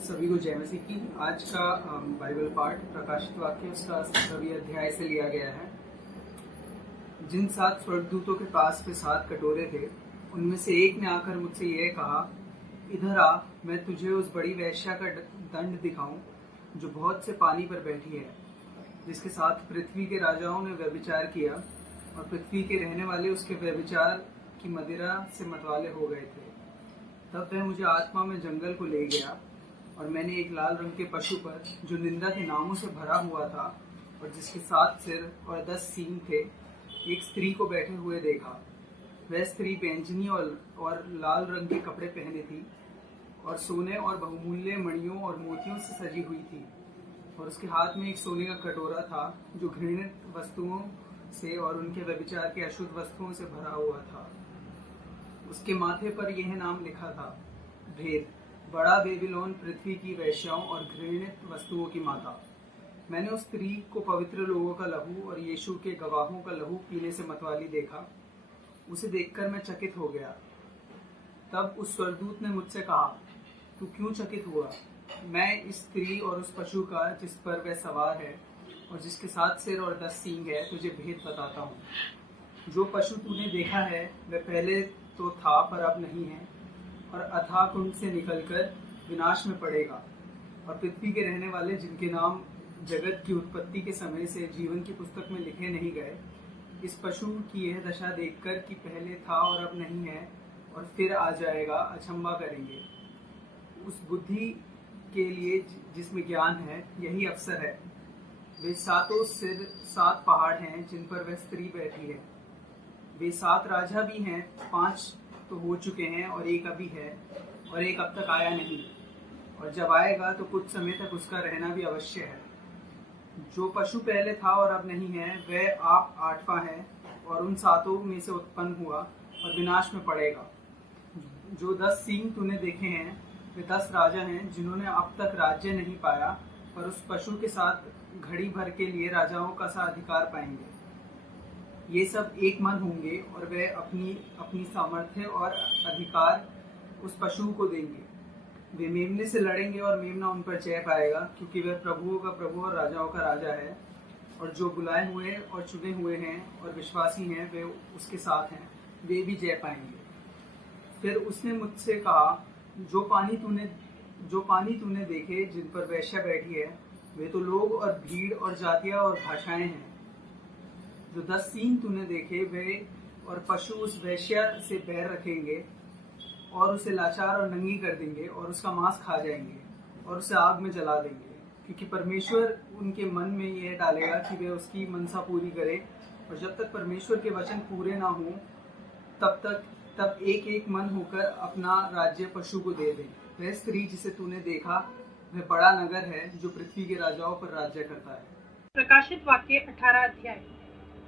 सभी को जय मसीह की। आज का बाइबल पाठ प्रकाशित वाक्य उसका 17वें अध्याय से लिया गया है। जिन 7 स्वर्गदूतों के पास वे 7 कटोरे थे, उनमें से एक ने आकर मुझसे यह कहा, इधर आ, मैं तुझे उस बड़ी वेश्या का दंड दिखाऊं जो बहुत से पानी पर बैठी है, जिसके साथ पृथ्वी के राजाओं ने व्यभिचार किया और पृथ्वी के रहने वाले उसके व्यभिचार की मदिरा से मतवाले हो गए थे। तब वह मुझे आत्मा में जंगल को ले गया और मैंने एक लाल रंग के पशु पर, जो निंदा के नामों से भरा हुआ था और जिसके 7 सिर और 10 सींग थे, एक स्त्री को बैठे हुए देखा। वह स्त्री बैंगनी और लाल रंग के कपड़े पहने थी और सोने और बहुमूल्य मणियों और मोतियों से सजी हुई थी, और उसके हाथ में एक सोने का कटोरा था जो घृणित वस्तुओं से और उनके व्यभिचार के अशुद्ध वस्तुओं से भरा हुआ था। उसके माथे पर यह नाम लिखा था, भेद, बड़ा बेबीलोन, पृथ्वी की वेश्याओं और घृणित वस्तुओं की माता। मैंने उस स्त्री को पवित्र लोगों का लहू और यीशु के गवाहों का लहू पीने से मतवाली देखा। उसे देखकर मैं चकित हो गया। तब उस स्वर्गदूत ने मुझसे कहा, तू क्यों चकित हुआ? मैं इस स्त्री और उस पशु का जिस पर वह सवार है और जिसके 7 सिर और 10 सींग है, तुझे भेद बताता हूँ। जो पशु तूने देखा है वह पहले तो था पर अब नहीं है, और अथाह कुंड से निकलकर विनाश में पड़ेगा, और पृथ्वी के रहने वाले जिनके नाम जगत की उत्पत्ति के समय से जीवन की पुस्तक में लिखे नहीं गए, इस पशु की यह दशा देखकर कि पहले था और अब नहीं है और फिर आ जाएगा, अचंभा करेंगे। उस बुद्धि के लिए जिसमें ज्ञान है, यही अवसर है। वे 7 सिर 7 पहाड़ हैं जिन पर वह स्त्री बैठी है। वे 7 राजा भी हैं, 5 तो हो चुके हैं और एक अभी है और एक अब तक आया नहीं, और जब आएगा तो कुछ समय तक उसका रहना भी अवश्य है। जो पशु पहले था और अब नहीं है, वह आप 8वां है और उन 7 में से उत्पन्न हुआ और विनाश में पड़ेगा। जो 10 सींग तूने देखे हैं, वे 10 राजा हैं जिन्होंने अब तक राज्य नहीं पाया, पर उस पशु के साथ घड़ी भर के लिए राजाओं का सा अधिकार पाएंगे। ये सब एक मन होंगे और वे अपनी अपनी सामर्थ्य और अधिकार उस पशु को देंगे। वे मेमने से लड़ेंगे और मेमना उन पर जय पाएगा, क्योंकि वह प्रभुओं का प्रभु और राजाओं का राजा है, और जो बुलाए हुए और चुने हुए हैं और विश्वासी हैं, वे उसके साथ हैं, वे भी जय पाएंगे। फिर उसने मुझसे कहा, जो पानी तूने देखे जिन पर वेश्या बैठी है, वे तो लोग और भीड़ और जातियां और भाषाएं हैं। जो 10 सींग तूने देखे, वे और पशु उस वेश्या से बैर रखेंगे और उसे लाचार और नंगी कर देंगे और उसका मांस खा जाएंगे और उसे आग में जला देंगे, क्योंकि परमेश्वर उनके मन में यह डालेगा कि वे उसकी मनसा पूरी करें, और जब तक परमेश्वर के वचन पूरे ना हों तब एक एक मन होकर अपना राज्य पशु को दे दें। वह स्त्री जिसे तूने देखा, वह बड़ा नगर है जो पृथ्वी के राजाओं पर राज्य करता है। प्रकाशित वाक्य 18 अध्याय।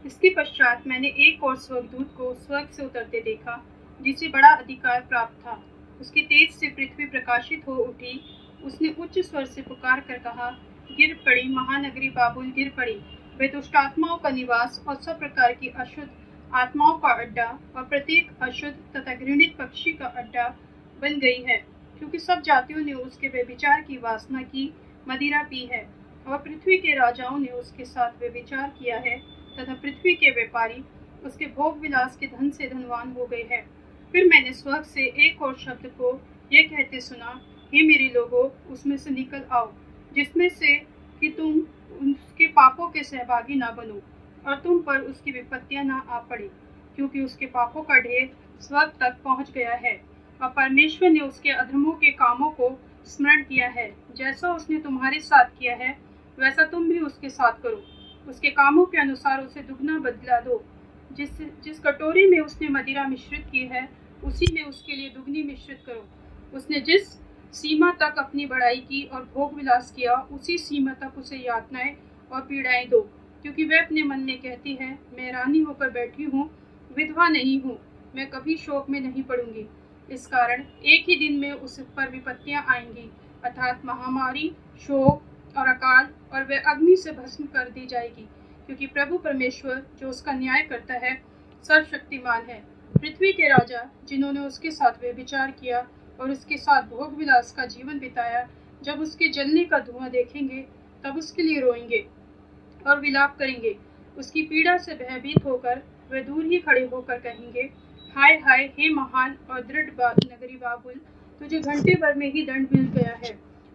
इसके पश्चात मैंने एक और स्वर्गदूत को स्वर्ग से उतरते देखा, जिसे बड़ा अधिकार प्राप्त था। उसके तेज से पृथ्वी प्रकाशित हो उठी। उसने उच्च स्वर से पुकार कर कहा, गिर पड़ी महानगरी बाबुल, गिर पड़ी। वे दुष्ट आत्माओं का निवास और सब प्रकार की अशुद्ध आत्माओं का अड्डा और प्रत्येक अशुद्ध तथा घृणित पक्षी का अड्डा बन गई है, क्योंकि सब जातियों ने उसके व्यभिचार की वासना की मदिरा पी है, और पृथ्वी के राजाओं ने उसके साथ व्यभिचार किया है, तथा पृथ्वी के व्यापारी उसके भोग विलास के धन से धनवान हो गए हैं। फिर मैंने स्वर्ग से एक और शब्द को यह कहते सुना, हे मेरे लोगों, उसमें से निकल आओ, जिसमें से कि तुम उसके पापों के सहभागी ना बनो और तुम पर उसकी विपत्तियां ना आ पड़े, क्योंकि उसके पापों का ढेर स्वर्ग तक पहुंच गया है, और परमेश्वर ने उसके अधर्मों के कामों को स्मरण किया है। जैसा उसने तुम्हारे साथ किया है, वैसा तुम भी उसके साथ करो। उसके कामों के अनुसार उसे दुगना बदला दो। जिस कटोरी में उसने मदिरा मिश्रित की है, उसी में उसके लिए दुगनी मिश्रित करो। उसने जिस सीमा तक अपनी बड़ाई की और भोग विलास किया, उसी सीमा तक उसे यातनाएं और पीड़ाएं दो, क्योंकि वह अपने मन में कहती है, मैं रानी होकर बैठी हूँ, विधवा नहीं हूँ, मैं कभी शोक में नहीं पड़ूंगी। इस कारण एक ही दिन में उस पर विपत्तियां आएंगी, अर्थात महामारी, शोक और अकाल, और वह अग्नि से भस्म कर दी जाएगी, क्योंकि प्रभु परमेश्वर जो उसका न्याय करता है सर्वशक्तिमान है। पृथ्वी के राजा जिन्होंने उसके साथ व्यभिचार किया और उसके साथ भोग विलास का जीवन बिताया, जब उसके जलने का धुआं देखेंगे तब उसके लिए रोएंगे और विलाप करेंगे। उसकी पीड़ा से भयभीत होकर वे दूर ही खड़े होकर कहेंगे, हाय हाय, हे महान और दृढ़ नगरी बाबुल, तुझे घंटे भर में ही दंड मिल गया है।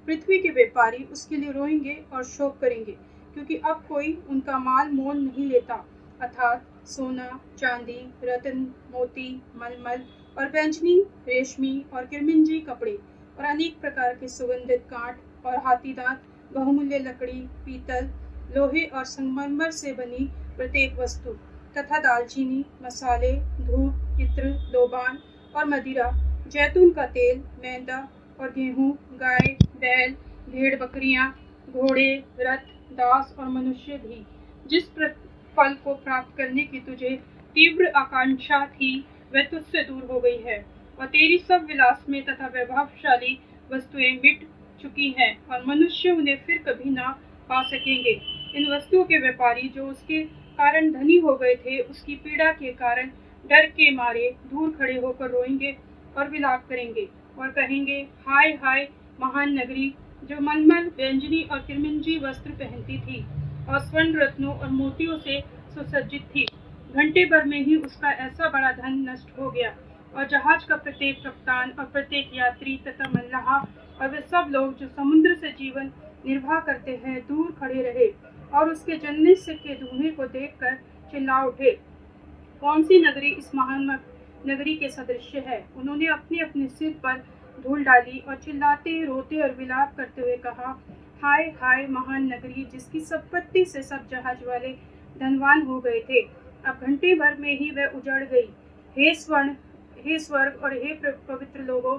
पृथ्वी के व्यापारी उसके लिए रोएंगे और शोक करेंगे, क्योंकि अब कोई उनका माल मोल नहीं लेता, अर्थात सोना, चांदी, रत्न, मोती, मलमल और बैंजनी, रेशमी और किरमिंजी कपड़े और अनेक प्रकार के सुगंधित काठ और हाथी दांत, बहुमूल्य लकड़ी, पीतल, लोहे और संगमरमर से बनी प्रत्येक वस्तु तथा दालचीनी, मसाले, धूप, इत्र, लोबान और मदिरा, जैतून का तेल, मैदा और गेहूं, गाय, बैल, भेड़ बकरियां, घोड़े, रथ, दास और मनुष्य भी। जिस फल को प्राप्त करने की तुझे तीव्र आकांक्षा थी वह तुझसे दूर हो गई है, और तेरी सब विलासमय तथा वैभवशाली वस्तुएं मिट चुकी हैं, और मनुष्य उन्हें फिर कभी ना पा सकेंगे। इन वस्तुओं के व्यापारी जो उसके कारण धनी हो गए थे, उसकी पीड़ा के कारण डर के मारे दूर खड़े होकर रोएंगे और विलाप करेंगे और कहेंगे, हाय हाय, महान नगरी, जो मलमल, बैंजनी और किरमिंजी वस्त्र पहनती थी और स्वर्ण रत्नों और मोतियों से सुसज्जित थी। घंटे भर में ही उसका ऐसा बड़ा धन नष्ट हो गया, और जहाज का प्रत्येक कप्तान और प्रत्येक यात्री तथा मल्लाह और वे सब लोग जो समुद्र से जीवन निर्वाह करते हैं दूर खड़े रहे और उसके जलने से के धुएं को देखकर चिल्ला उठे, कौन सी नगरी इस महान नगरी के सदृश्य है। उन्होंने अपने अपने सिर पर धूल डाली और चिल्लाते, रोते और विलाप करते हुए कहा, हाय हाय, महान नगरी, जिसकी संपत्ति से सब जहाज वाले धनवान हो गए थे, अब घंटे भर में ही वह उजड़ गई। हे स्वर्ग और हे पवित्र लोगों,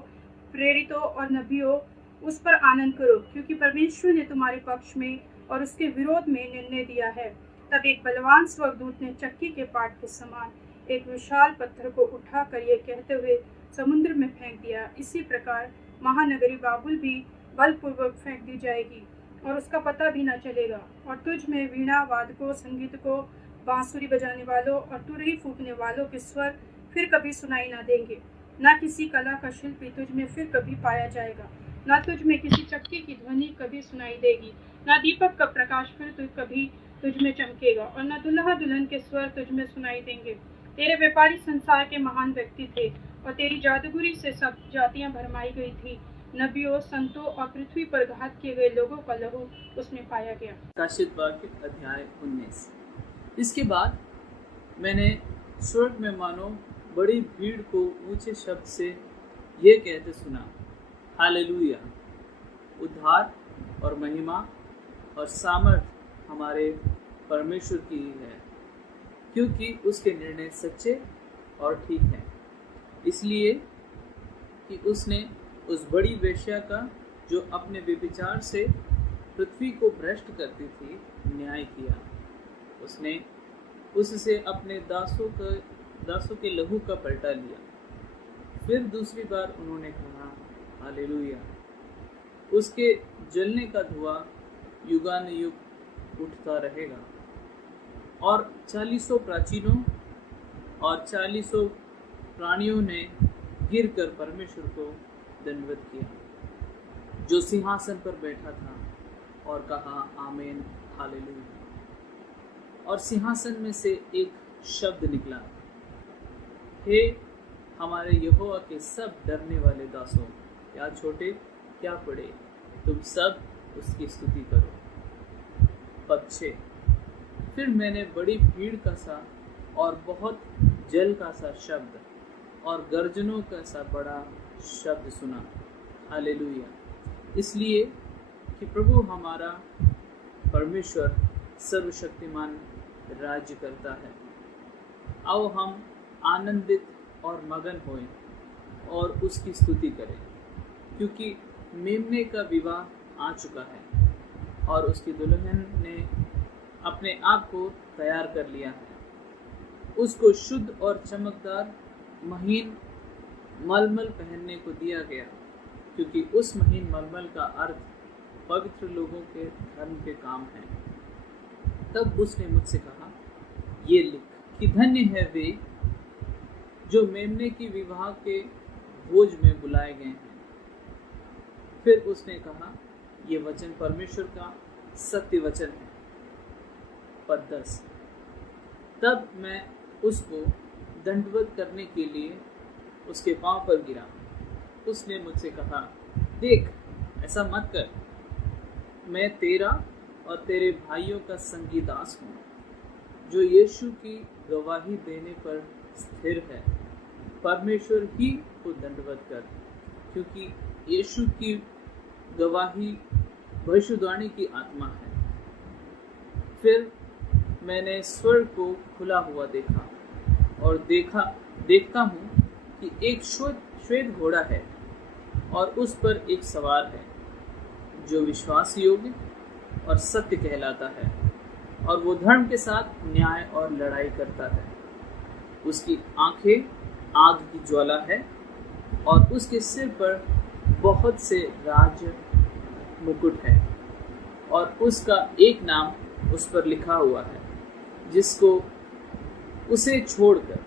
प्रेरितों और नबियों, उस पर आनंद करो, क्योंकि परमेश्वर ने तुम्हारे पक्ष में और उसके विरोध में निर्णय दिया है। तब एक बलवान स्वर्गदूत ने चक्की के पाट के समान एक विशाल पत्थर को उठाकर ये कहते हुए समुद्र में फेंक दिया, इसी प्रकार महानगरी बाबुल भी बलपूर्वक फेंक दी जाएगी और उसका पता भी न चलेगा। और तुझ में वीणा वादकों, संगीतकों, बांसुरी बजाने वालों और तुरही फूंकने वालों के स्वर फिर कभी सुनाई न देंगे। न किसी कला का शिल्पी तुझ में फिर कभी पाया जाएगा, न तुझ में किसी चक्की की ध्वनि कभी सुनाई देगी, न दीपक का प्रकाश फिर कभी तुझ में चमकेगा, और न दुल्हा दुल्हन के स्वर तुझ में सुनाई देंगे। तेरे व्यापारी संसार के महान व्यक्ति थे, और तेरी जादूगरी से सब जातियां भरमाई गई थी। नबियों, संतों और पृथ्वी पर घात किए गए लोगों का लहू उसमें पाया गया। प्रकाशित वाक्य अध्याय 19। इसके बाद मैंने स्वर्ग में मानो बड़ी भीड़ को ऊंचे शब्द से ये कहते सुना, हालेलुया, उद्धार और महिमा और सामर्थ हमारे परमेश्वर की ही है, क्योंकि उसके निर्णय सच्चे और ठीक हैं। इसलिए कि उसने उस बड़ी वेश्या का, जो अपने व्यभिचार से पृथ्वी को भ्रष्ट करती थी, न्याय किया। उसने उससे अपने दासों के लहू का पलटा लिया। फिर दूसरी बार उन्होंने कहा, हालेलुया, उसके जलने का धुआं युगानुयुग उठता रहेगा। और 40 प्राचीनों और 40 प्राणियों ने गिरकर परमेश्वर को दंडवत किया, जो सिंहासन पर बैठा था, और कहा, आमीन, हालेलुया। और सिंहासन में से एक शब्द निकला, हे हमारे यहोवा के सब डरने वाले दासों, क्या छोटे क्या बड़े, तुम सब उसकी स्तुति करो। पद 6। फिर मैंने बड़ी भीड़ का सा और बहुत जल का सा शब्द और गर्जनों का सा बड़ा शब्द सुना, हालेलुया, इसलिए कि प्रभु हमारा परमेश्वर सर्वशक्तिमान राज्य करता है। आओ हम आनंदित और मगन होएं और उसकी स्तुति करें, क्योंकि मेमने का विवाह आ चुका है और उसकी दुल्हन ने अपने आप को तैयार कर लिया है। उसको शुद्ध और चमकदार महीन मलमल पहनने को दिया गया, क्योंकि उस महीन मलमल का अर्थ पवित्र लोगों के धर्म के काम है। तब उसने मुझसे कहा, ये लिख कि धन्य है वे जो मेमने की विवाह के भोज में बुलाए गए हैं। फिर उसने कहा, ये वचन परमेश्वर का सत्य वचन है। पद 10, तब मैं उसको दंडवत करने के लिए उसके पांव पर गिरा। उसने मुझसे कहा, देख, ऐसा मत कर, मैं तेरा और तेरे भाइयों का संगी दास हूँ, जो यीशु की गवाही देने पर स्थिर है। परमेश्वर ही को दंडवत कर, क्योंकि यीशु की गवाही भविष्यवाणी की आत्मा है। फिर मैंने स्वर्ग को खुला हुआ देखा, और देखता हूँ कि एक श्वेत घोड़ा है, और उस पर एक सवार है, जो विश्वास योग्य और सत्य कहलाता है, और वो धर्म के साथ न्याय और लड़ाई करता है। उसकी आंखें आग की ज्वाला है, और उसके सिर पर बहुत से राज मुकुट है, और उसका एक नाम उस पर लिखा हुआ है, जिसको उसे छोड़कर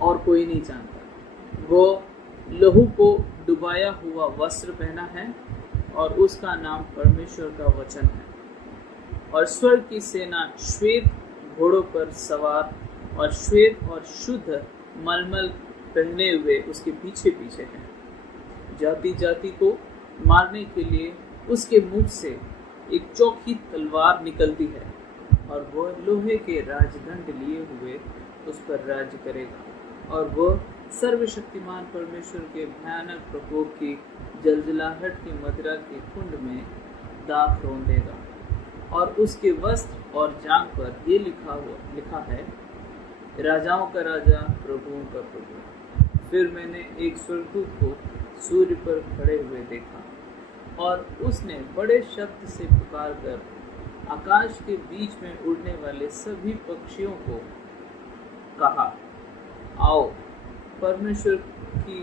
और कोई नहीं जानता। वो लहू को डुबाया हुआ वस्त्र पहना है, और उसका नाम परमेश्वर का वचन है। और स्वर्ग की सेना श्वेत घोड़ों पर सवार और श्वेत और शुद्ध मलमल पहने हुए उसके पीछे पीछे है। जाति जाति को मारने के लिए उसके मुख से एक चौकी तलवार निकलती है, और वह लोहे के राजदंड लिए हुए उस पर राज्य करेगा। और वह सर्वशक्तिमान परमेश्वर के भयानक प्रकोप की जलजलाहट की मदिरा के कुंड में दाख रौंदेगा। और उसके वस्त्र और जांघ पर ये लिखा है, राजाओं का राजा, प्रभुओं का प्रभु। फिर मैंने एक स्वर्गदूत को सूर्य पर खड़े हुए देखा, और उसने बड़े शब्द से पुकार कर आकाश के बीच में उड़ने वाले सभी पक्षियों को कहा, आओ, परमेश्वर की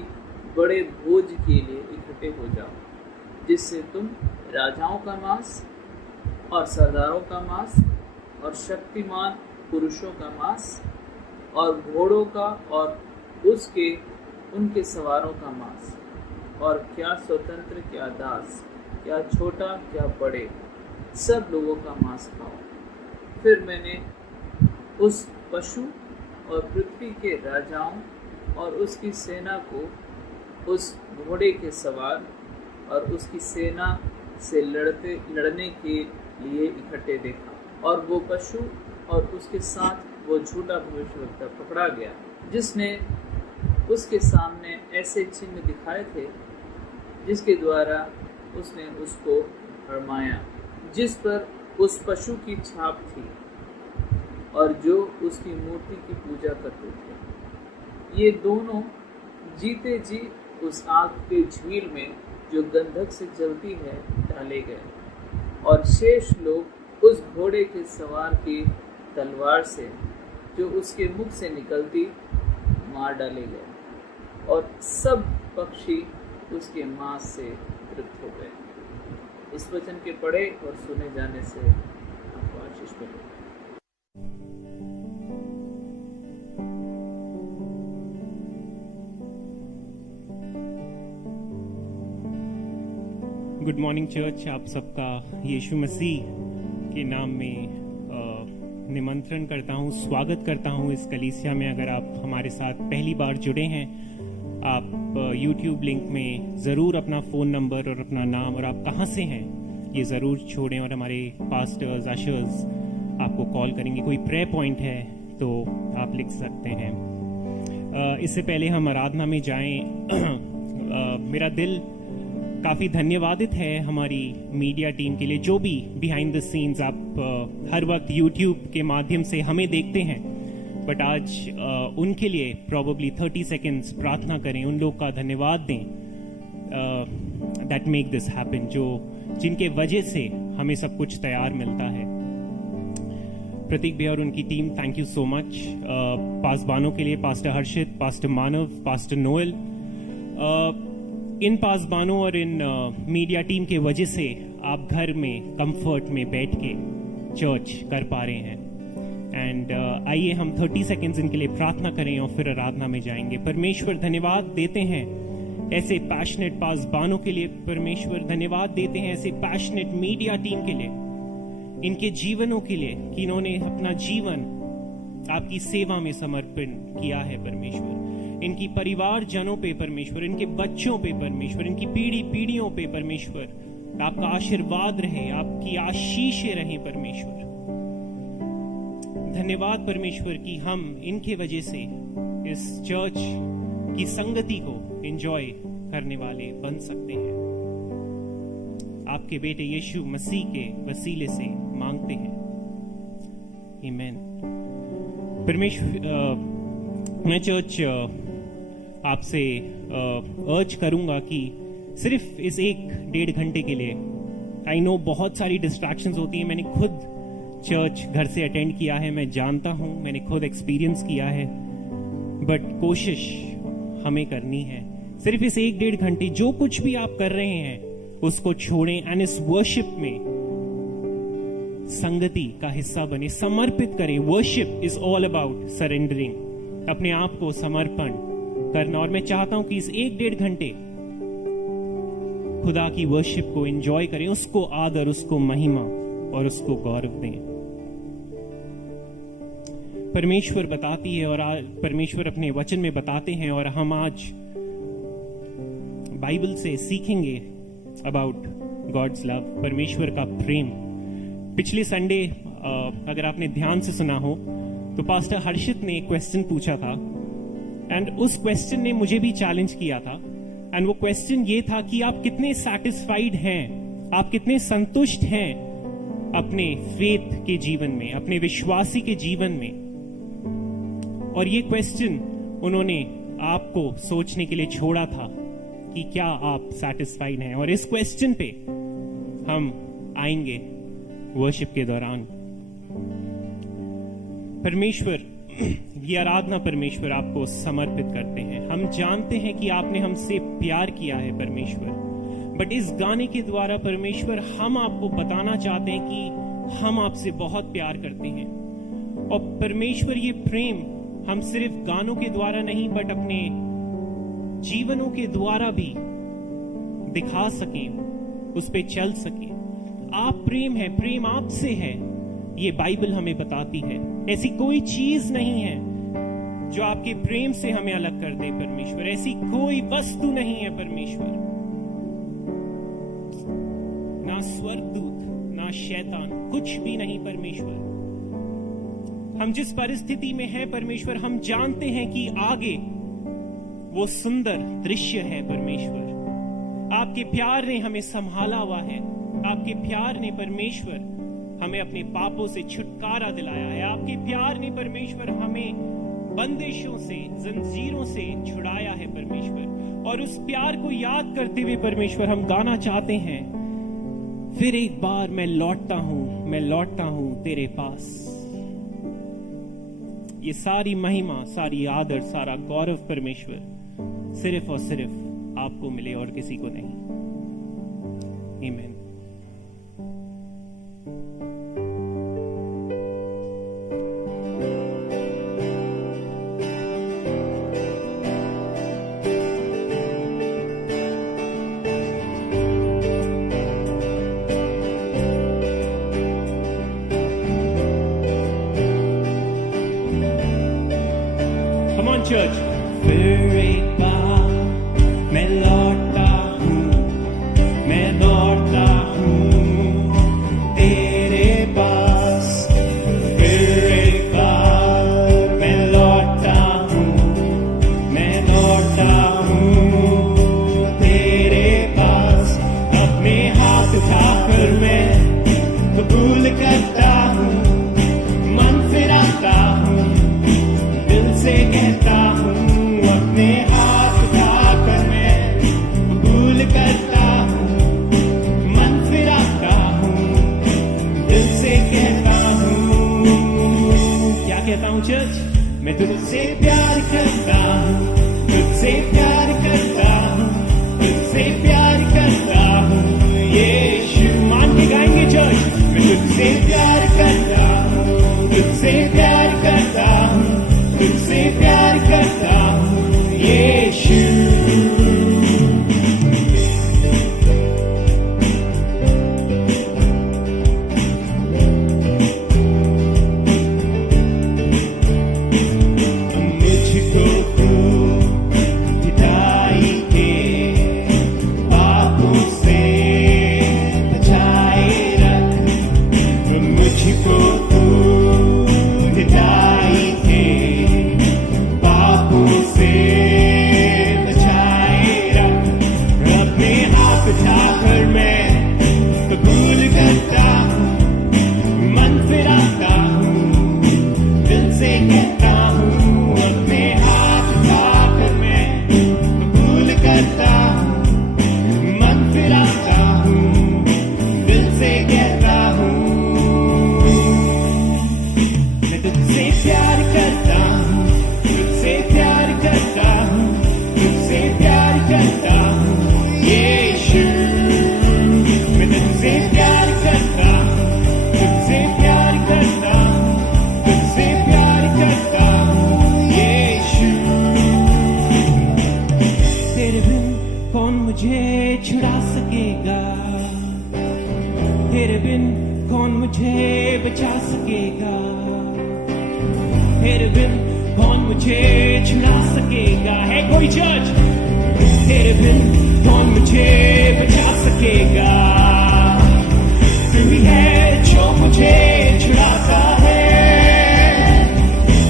बड़े भोज के लिए इकट्ठे हो जाओ, जिससे तुम राजाओं का मांस और सरदारों का मांस और शक्तिमान पुरुषों का मांस और घोड़ों का और उनके सवारों का मांस, और क्या स्वतंत्र, क्या दास, क्या छोटा, क्या बड़े, सब लोगों का मांस खाओ। फिर मैंने उस पशु और पृथ्वी के राजाओं और उसकी सेना को उस घोड़े के सवार और उसकी सेना से लड़ने के लिए इकट्ठे देखा। और वो पशु और उसके साथ वो झूठा भविष्यवक्ता पकड़ा गया, जिसने उसके सामने ऐसे चिन्ह दिखाए थे, जिसके द्वारा उसने उसको भरमाया, जिस पर उस पशु की छाप थी, और जो उसकी मूर्ति की पूजा करते थे। ये दोनों जीते जी उस आग के झील में जो गंधक से जलती है डाले गए, और शेष लोग उस घोड़े के सवार की तलवार से जो उसके मुख से निकलती मार डाले गए, और सब पक्षी उसके मांस से तृप्त हो गए। इस वचन के पढ़े और सुने जाने से आपको आशीष मिले। Good morning church. आप सबका यीशु मसीह के नाम में निमंत्रण करता हूँ, स्वागत करता हूँ इस कलीसिया में। अगर आप हमारे साथ पहली बार जुड़े हैं, आप YouTube लिंक में ज़रूर अपना फ़ोन नंबर और अपना नाम और आप कहाँ से हैं ये ज़रूर छोड़ें, और हमारे पास्टर्स, अशर्स आपको कॉल करेंगे। कोई प्रेयर पॉइंट है तो आप लिख सकते हैं। इससे पहले हम आराधना में जाएं, मेरा दिल काफ़ी धन्यवादित है हमारी मीडिया टीम के लिए, जो भी बिहाइंड द सीन्स आप हर वक्त YouTube के माध्यम से हमें देखते हैं, बट आज उनके लिए प्रॉबली 30 सेकेंड्स प्रार्थना करें, उन लोग का धन्यवाद दें दैट मेक दिस हैपन, जिनके वजह से हमें सब कुछ तैयार मिलता है। प्रतीक भैया और उनकी team, thank you so much. पासबानों के लिए pastor Harshit, pastor Manav, pastor Noel, इन पासबानों और इन मीडिया टीम के वजह से आप घर में कंफर्ट में बैठ के चर्च कर पा रहे हैं। एंड आइए हम 30 सेकेंड्स इनके लिए प्रार्थना करें और फिर आराधना में जाएंगे। परमेश्वर, धन्यवाद देते हैं ऐसे पैशनेट पासबानों के लिए परमेश्वर धन्यवाद देते हैं, ऐसे पैशनेट मीडिया टीम के लिए, इनके जीवनों के लिए कि इन्होंने अपना जीवन आपकी सेवा में समर्पण किया है परमेश्वर। इनकी परिवार जनों पे परमेश्वर, इनके बच्चों पे परमेश्वर, इनकी पीढ़ियों पे परमेश्वर आपका आशीर्वाद रहे, आपकी आशीषें रहें परमेश्वर। धन्यवाद परमेश्वर कि हम इनके वजह से इस चर्च की संगति को एंजॉय करने वाले बन सकते हैं। आपके बेटे यीशु मसीह के वसीले से मांगते हैं, आमीन। परमेश्वर, मैं चर्च आपसे अर्ज करूंगा कि सिर्फ इस 1-1.5 घंटे के लिए, आई नो बहुत सारी डिस्ट्रैक्शंस होती हैं, मैंने खुद चर्च घर से अटेंड किया है, मैं जानता हूं, मैंने खुद एक्सपीरियंस किया है, बट कोशिश हमें करनी है सिर्फ इस 1-1.5 घंटे जो कुछ भी आप कर रहे हैं उसको छोड़ें एंड इस वर्शिप में संगति का हिस्सा बने, समर्पित करें। Worship is all about surrendering, अपने आप को समर्पण करना। और मैं चाहता हूं कि इस 1-1.5 घंटे खुदा की वर्शिप को एंजॉय करें, उसको आदर, उसको महिमा और उसको गौरव दें। परमेश्वर बताती है और परमेश्वर अपने वचन में बताते हैं, और हम आज बाइबल से सीखेंगे अबाउट गॉड्स लव, परमेश्वर का प्रेम। पिछले संडे अगर आपने ध्यान से सुना हो तो पास्टर हर्षित ने एक क्वेश्चन पूछा था, एंड उस क्वेश्चन ने मुझे भी चैलेंज किया था। एंड वो क्वेश्चन ये था कि आप कितने सेटिस्फाइड हैं, आप कितने संतुष्ट हैं अपने फेथ के जीवन में, अपने विश्वासी के जीवन में। और ये क्वेश्चन उन्होंने आपको सोचने के लिए छोड़ा था कि क्या आप सेटिस्फाइड हैं। और इस क्वेश्चन पे हम आएंगे वर्शिप के दौरान। परमेश्वर, ये आराधना परमेश्वर आपको समर्पित करते हैं। हम जानते हैं कि आपने हमसे प्यार किया है परमेश्वर, बट इस गाने के द्वारा परमेश्वर हम आपको बताना चाहते हैं कि हम आपसे बहुत प्यार करते हैं। और परमेश्वर, ये प्रेम हम सिर्फ गानों के द्वारा नहीं बट अपने जीवनों के द्वारा भी दिखा सकें, उस पे चल सकें। आप प्रेम है, प्रेम आपसे है, ये बाइबल हमें बताती है। ऐसी कोई चीज नहीं है जो आपके प्रेम से हमें अलग कर दे परमेश्वर, ऐसी कोई वस्तु नहीं है परमेश्वर, ना स्वर्गदूत ना शैतान, कुछ भी नहीं परमेश्वर। हम जिस परिस्थिति में हैं परमेश्वर, हम जानते हैं कि आगे वो सुंदर दृश्य है परमेश्वर। आपके प्यार ने हमें संभाला हुआ है, आपके प्यार ने परमेश्वर हमें अपने पापों से छुटकारा दिलाया है, आपके प्यार ने परमेश्वर हमें बंदिशों से, जंजीरों से छुड़ाया है परमेश्वर। और उस प्यार को याद करते हुए परमेश्वर हम गाना चाहते हैं, फिर एक बार मैं लौटता हूं तेरे पास। ये सारी महिमा, सारी आदर, सारा गौरव परमेश्वर सिर्फ और सिर्फ आपको मिले और किसी को नहीं। आमीन। Come on, church. फिर एक बार मैं लौटता हूँ बिन कौन मुझे छुड़ा सकेगा, तेरे बिन कौन मुझे बचा सकेगा, तेरे बिन कौन मुझे छुड़ा सकेगा। है कोई जज? तेरे बिन कौन मुझे बचा सकेगा। तू ही है जो मुझे छुड़ाता है,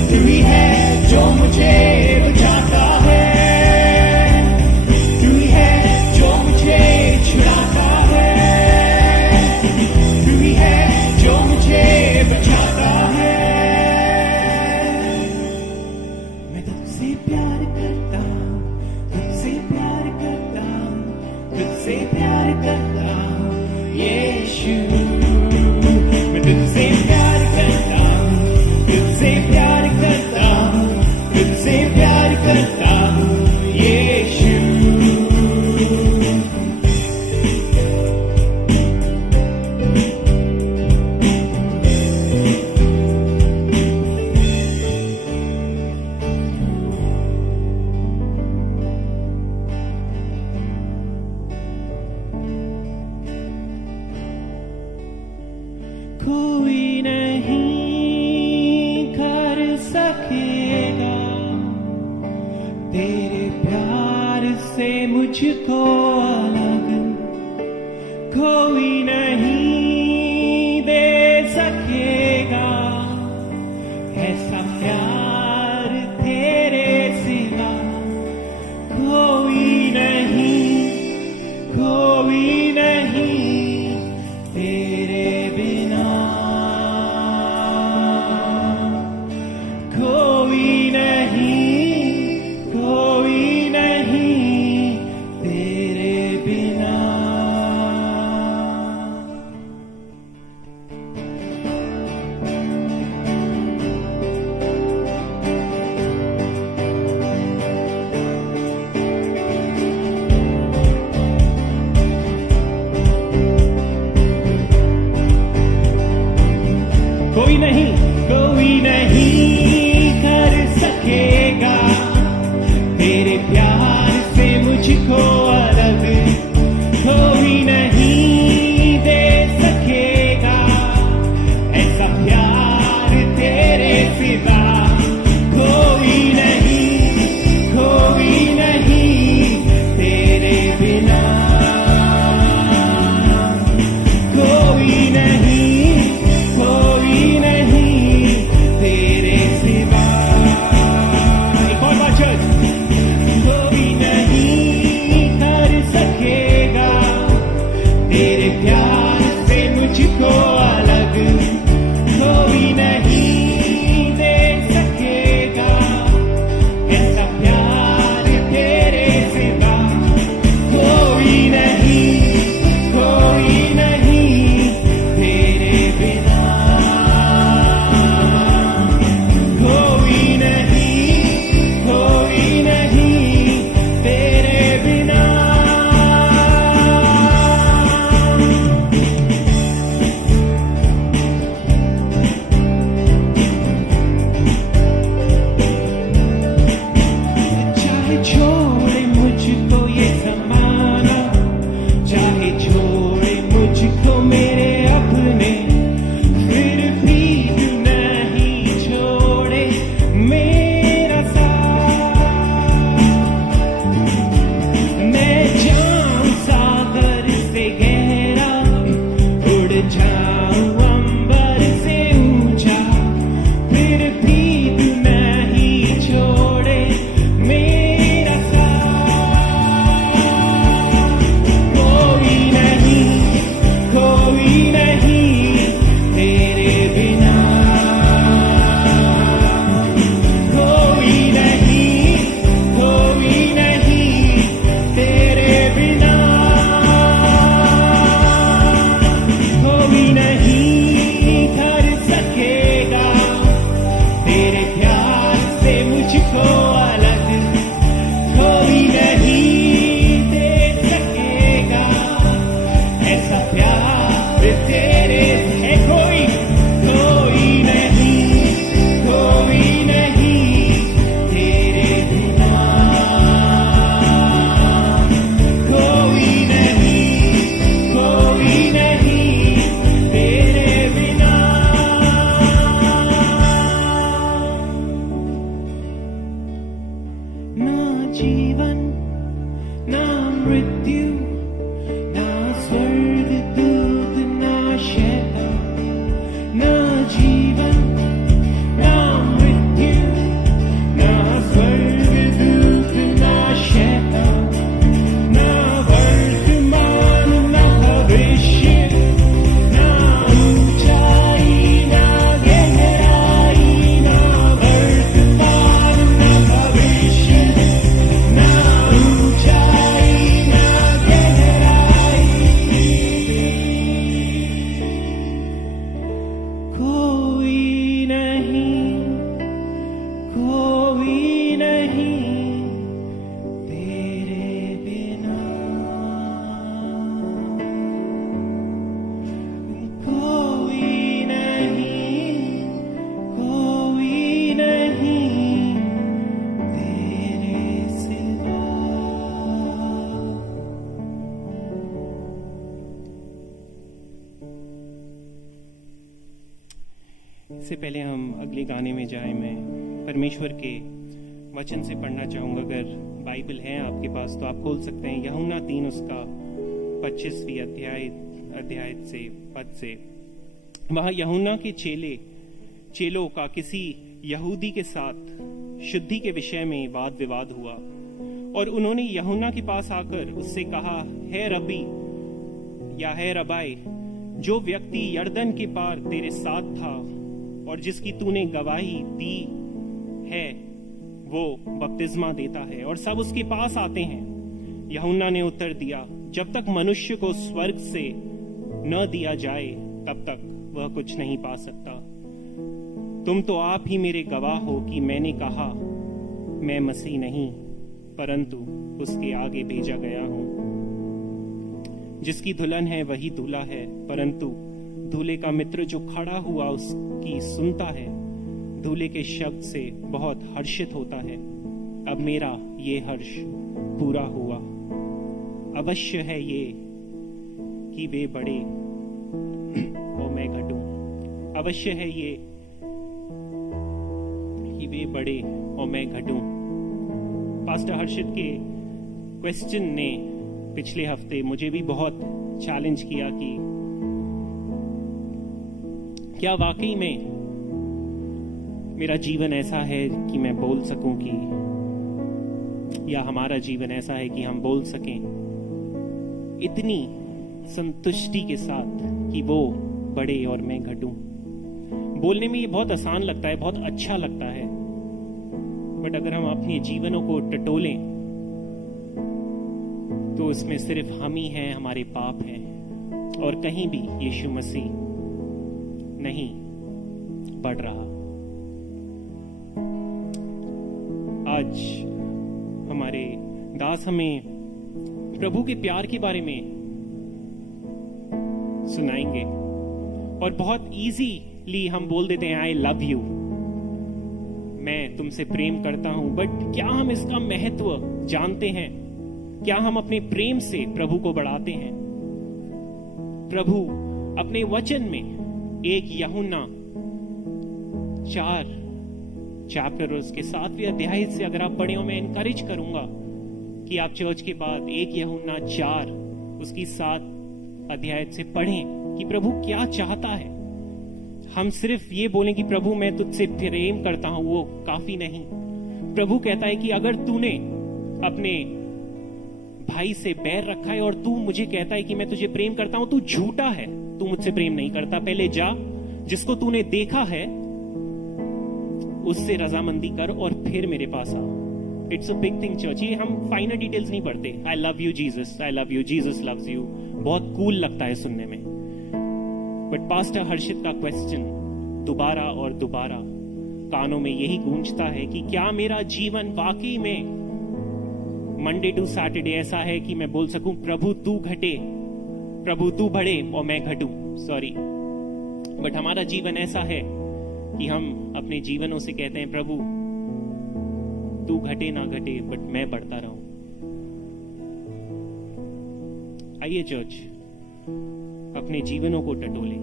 तू ही है जो मुझे बचाता है, तू ही है जो मुझे छुड़ाता है, तू ही है जो मुझे बचाता है। मैं तुझसे प्यार करता हूँ, तुझसे प्यार करता हूँ, तुझसे प्यार करता हूँ यीशु। मैं तुझसे प्यार करता हूँ, तुझसे प्यार करता हूँ, तुझसे प्यार करता हूँ यीशु। कोई नहीं कर सकेगा तेरे प्यार से मुझको अलग, कोई नहीं दे सकेगा ऐसा प्यार तेरे सिवा। कोई नहीं, कोई नहीं तेरे बिना, कोई नहीं, कोई नहीं तेरे बिना। मृत्यु ना स्वर्गदूत ना शैतान ना जीवन ना मृत्यु ना स्वर्गदूत ना शैतान ना वर्तमान ना भविष्य ना ऊंचाई ना गहराई ना वर्तमान ना भविष्य ना ऊंचाई ना गहराई कोई नहीं तेरे बिना कोई नहीं तेरे सिवा। इससे पहले हम अगले गाने में जाएं, मैं परमेश्वर के वचन से पढ़ना चाहूंगा। अगर बाइबल है आपके पास तो आप खोल सकते हैं यूहन्ना 3 उसका 25वीं अध्याय से पद से। वहां यूहन्ना के चेलों का किसी यहूदी के साथ शुद्धि के विषय में वाद विवाद हुआ और उन्होंने यूहन्ना के पास आकर उससे कहा, है रबी या है रबाई, जो व्यक्ति यरदन के पार तेरे साथ था और जिसकी तूने गवाही दी है वो बपतिस्मा देता है और सब उसके पास आते हैं। यूहन्ना ने उत्तर दिया, जब तक मनुष्य को स्वर्ग से न दिया जाए तब तक वह कुछ नहीं पा सकता। तुम तो आप ही मेरे गवाह हो कि मैंने कहा मैं मसीह नहीं परंतु उसके आगे भेजा गया हूं। जिसकी दुल्हन है वही दूल्हा है, परंतु दूल्हे का मित्र जो खड़ा हुआ उसकी सुनता है, दूल्हे के शब्द से बहुत हर्षित होता है। अब मेरा ये हर्ष पूरा हुआ। अवश्य है ये कि वे बढ़े और मैं घटूं। अवश्य है ये कि वे बढ़े और मैं घटूं। पास्टर हर्षित के क्वेश्चन ने पिछले हफ्ते मुझे भी बहुत चैलेंज किया कि क्या वाकई में मेरा जीवन ऐसा है कि मैं बोल सकूं कि, या हमारा जीवन ऐसा है कि हम बोल सकें इतनी संतुष्टि के साथ कि वो बढ़े और मैं घटूं। बोलने में ये बहुत आसान लगता है, बहुत अच्छा लगता है, बट अगर हम अपने जीवनों को टटोलें तो इसमें सिर्फ हम ही हैं, हमारे पाप हैं और कहीं भी यीशु मसीह नहीं बढ़ रहा। आज हमारे दास हमें प्रभु के प्यार के बारे में सुनाएंगे और बहुत इजीली हम बोल देते हैं आई लव यू, मैं तुमसे प्रेम करता हूं, बट क्या हम इसका महत्व जानते हैं? क्या हम अपने प्रेम से प्रभु को बढ़ाते हैं? प्रभु अपने वचन में एक यूहन्ना 4 चैप्टर और उसके 7वें अध्याय से अगर आप पढ़े हो, मैं एनकरेज करूंगा कि आप चर्च के बाद 1 यूहन्ना 4 उसकी 7 अध्याय से पढ़ें कि प्रभु क्या चाहता है। हम सिर्फ ये बोलें कि प्रभु मैं तुझसे प्रेम करता हूं, वो काफी नहीं। प्रभु कहता है कि अगर तूने अपने भाई से बैर रखा है और तू मुझे कहता है कि मैं तुझे प्रेम करता हूं, तू झूठा है, तू मुझसे प्रेम नहीं करता। पहले जा, जिसको तूने देखा है उससे रजामंदी कर और फिर मेरे पास आ। It's a big thing church. ये हम फाइनल डिटेल्स नहीं पढ़ते। I love you Jesus, I love you, Jesus loves you, बहुत कूल लगता है सुनने में, बट पास्टर हर्षित का क्वेश्चन दोबारा और दोबारा कानों में यही गूंजता है कि क्या मेरा जीवन वाकई में मंडे टू सैटरडे ऐसा है कि मैं बोल सकूं प्रभु तू घटे, प्रभु तू बढ़े और मैं घटूं। सॉरी, बट हमारा जीवन ऐसा है कि हम अपने जीवनों से कहते हैं प्रभु तू घटे ना घटे बट मैं बढ़ता रहूं। आइए चर्च अपने जीवनों को टटोले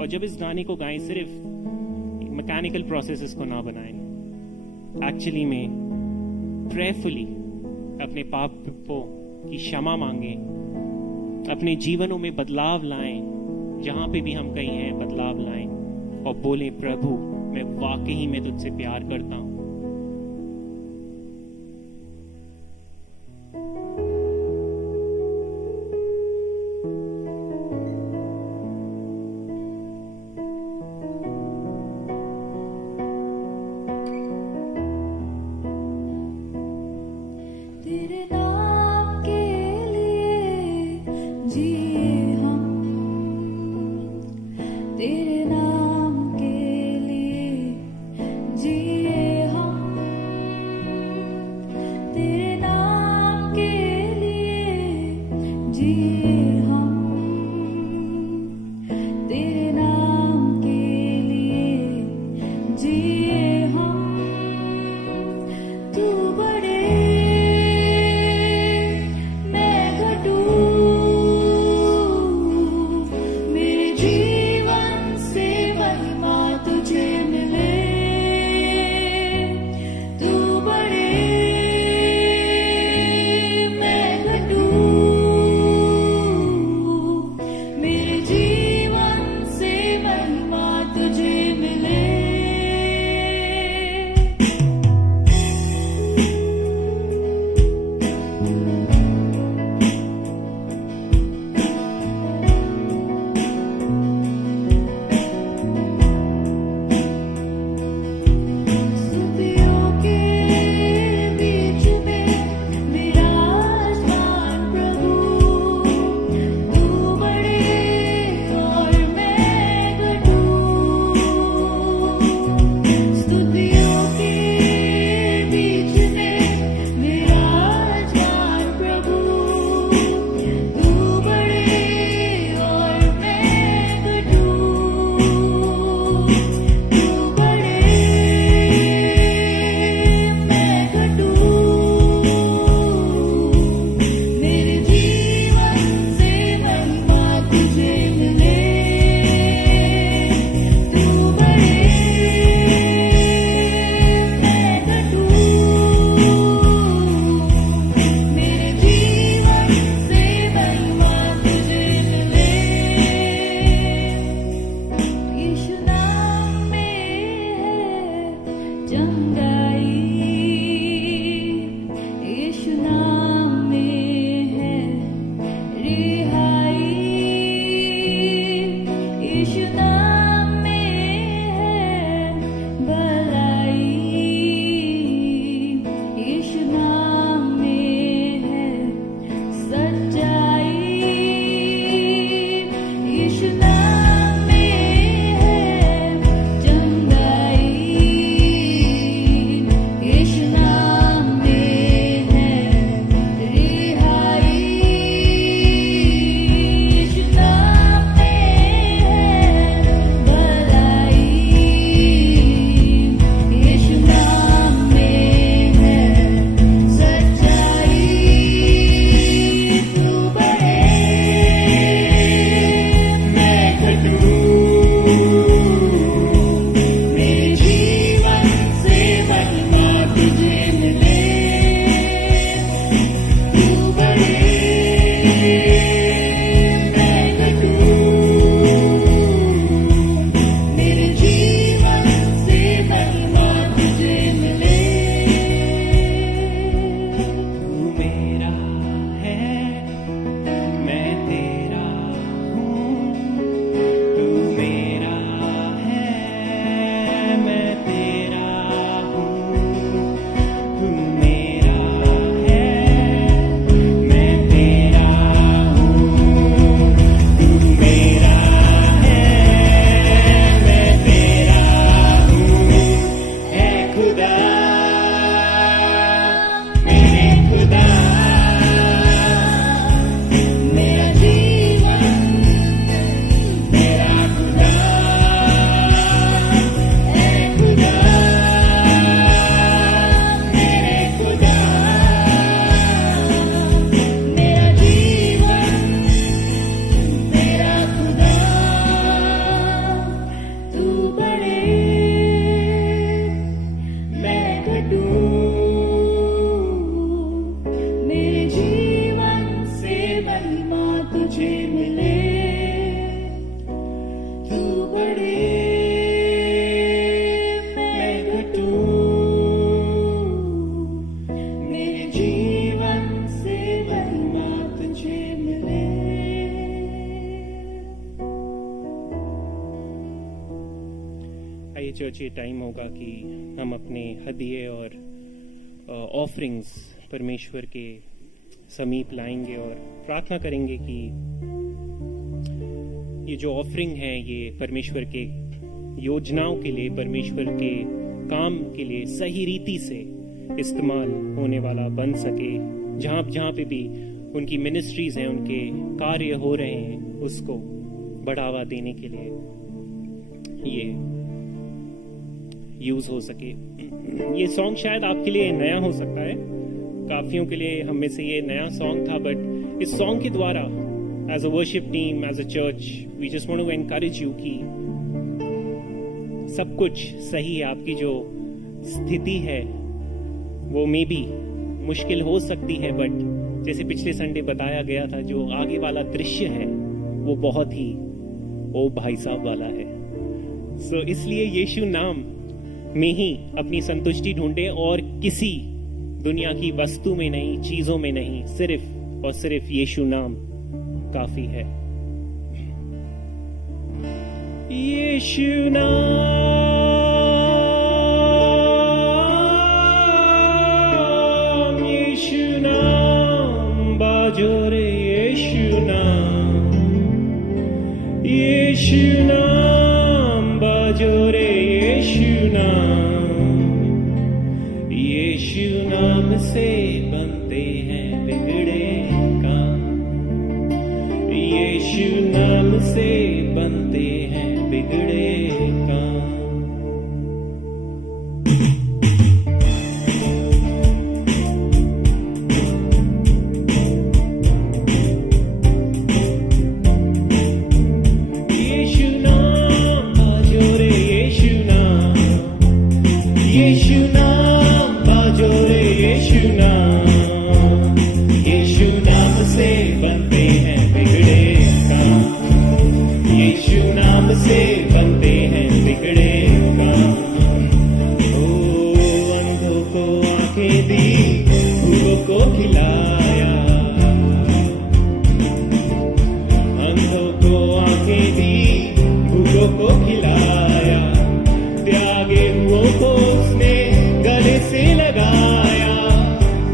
और जब इस गाने को गाएं सिर्फ मैकेनिकल प्रोसेसेस को ना बनाएं, एक्चुअली में प्रेयरफुली अपने पाप को कि क्षमा मांगे, अपने जीवनों में बदलाव लाएं, जहां पे भी हम कहीं हैं बदलाव लाएं और बोले प्रभु मैं वाकई में तुझसे प्यार करता हूं। चर्च ये टाइम होगा कि हम अपने हदिये और ऑफरिंग्स परमेश्वर के समीप लाएंगे और प्रार्थना करेंगे कि ये जो ऑफरिंग है ये परमेश्वर के योजनाओं के लिए, परमेश्वर के काम के लिए सही रीति से इस्तेमाल होने वाला बन सके। जहाँ पे भी उनकी मिनिस्ट्रीज हैं, उनके कार्य हो रहे हैं, उसको बढ़ावा देने के लिए ये यूज हो सके। ये सॉन्ग शायद आपके लिए नया हो सकता है, काफियों के लिए हम में से ये नया सॉन्ग था, बट इस सॉन्ग के द्वारा as a worship team, as a church, we just want to encourage you कि सब कुछ सही है। आपकी जो स्थिति है वो मे बी मुश्किल हो सकती है, बट जैसे पिछले संडे बताया गया था, जो आगे वाला दृश्य है वो बहुत ही ओ भाई साहब वाला है। सो इसलिए यीशु नाम में ही अपनी संतुष्टि ढूंढे और किसी दुनिया की वस्तु में नहीं, चीजों में नहीं, सिर्फ और सिर्फ यीशु नाम काफी है। यीशु नाम, यीशु नाम, बाजो रे यीशु नाम, यीशु नाम, बाजो रे यीशु नाम। यीशु नाम से बनते हैं बिगड़े काम, यीशु नाम से बनते हैं बिगड़े काम। यीशु नाम, बाजो रे यीशु नाम, यीशु नाम, बाजो रे यीशु नाम। यीशु नाम से बनते हैं बिगड़े काम, यीशु नाम से बनते हैं बिगड़े काम। ओ अंधों को आंखें दी, भूखों को खिलाया, अंधों को आंखें दी, भूखों को खिलाया, त्यागे हुओं को उसने गले से लगाया,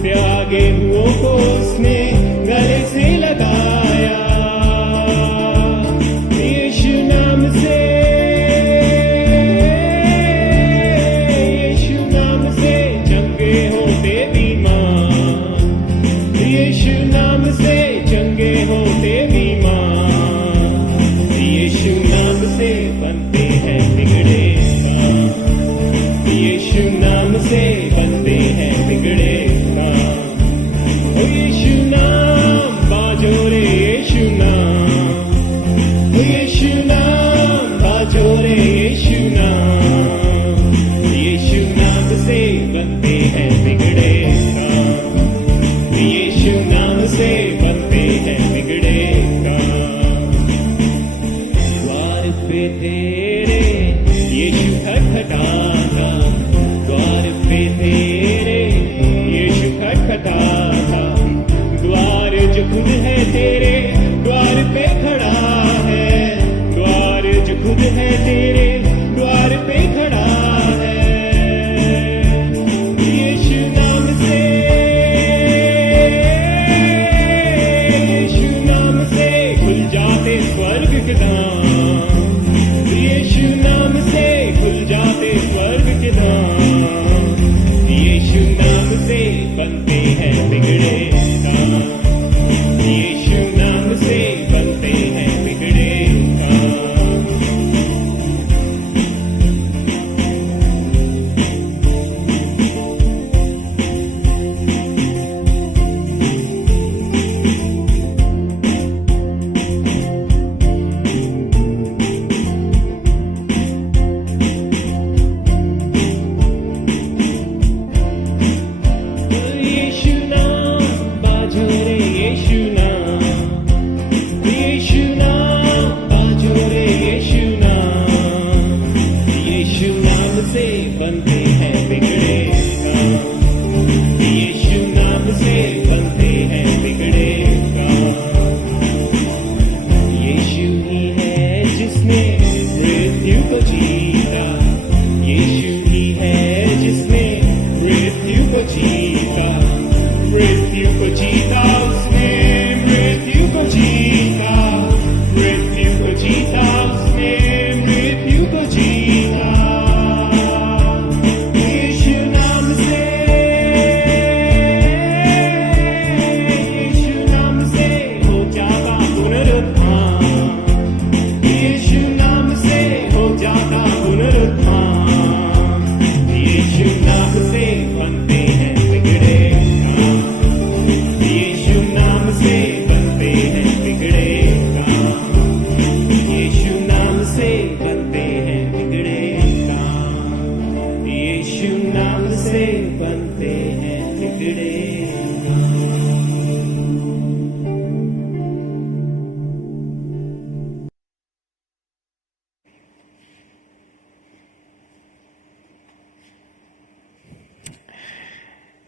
त्यागे हुओं को उसने गले से लगाया। यीशु नाम से, यीशु नाम से चंगे होते बीमार, यीशु नाम से चंगे होते बीमार। यीशु नाम से बनते हैं बिगड़े काम, यीशु नाम से बनते हैं बिगड़े काम। ओ यीशु नाम, बाजो रे यीशु नाम, ओ यीशु नाम, बाजो रे यीशु नाम। यीशु नाम से बनते हैं बिगड़े काम, यीशु नाम से बनते हैं बिगड़े काम। द्वार पे तेरे यीशु खटखटाता, द्वार पे तेरे यीशु खटखटाता, द्वार जो खुद है तेरे द्वार पे खड़ा है, द्वार जो खुद है तेरे द्वार पे खड़ा है। यीशु नाम से, यीशु नाम से खुल जाते स्वर्ग के द्वार, यीशु नाम से खुल जाते स्वर्ग के द्वार। यीशु नाम से बनते हैं बिगड़े काम, यीशु नाम से बनते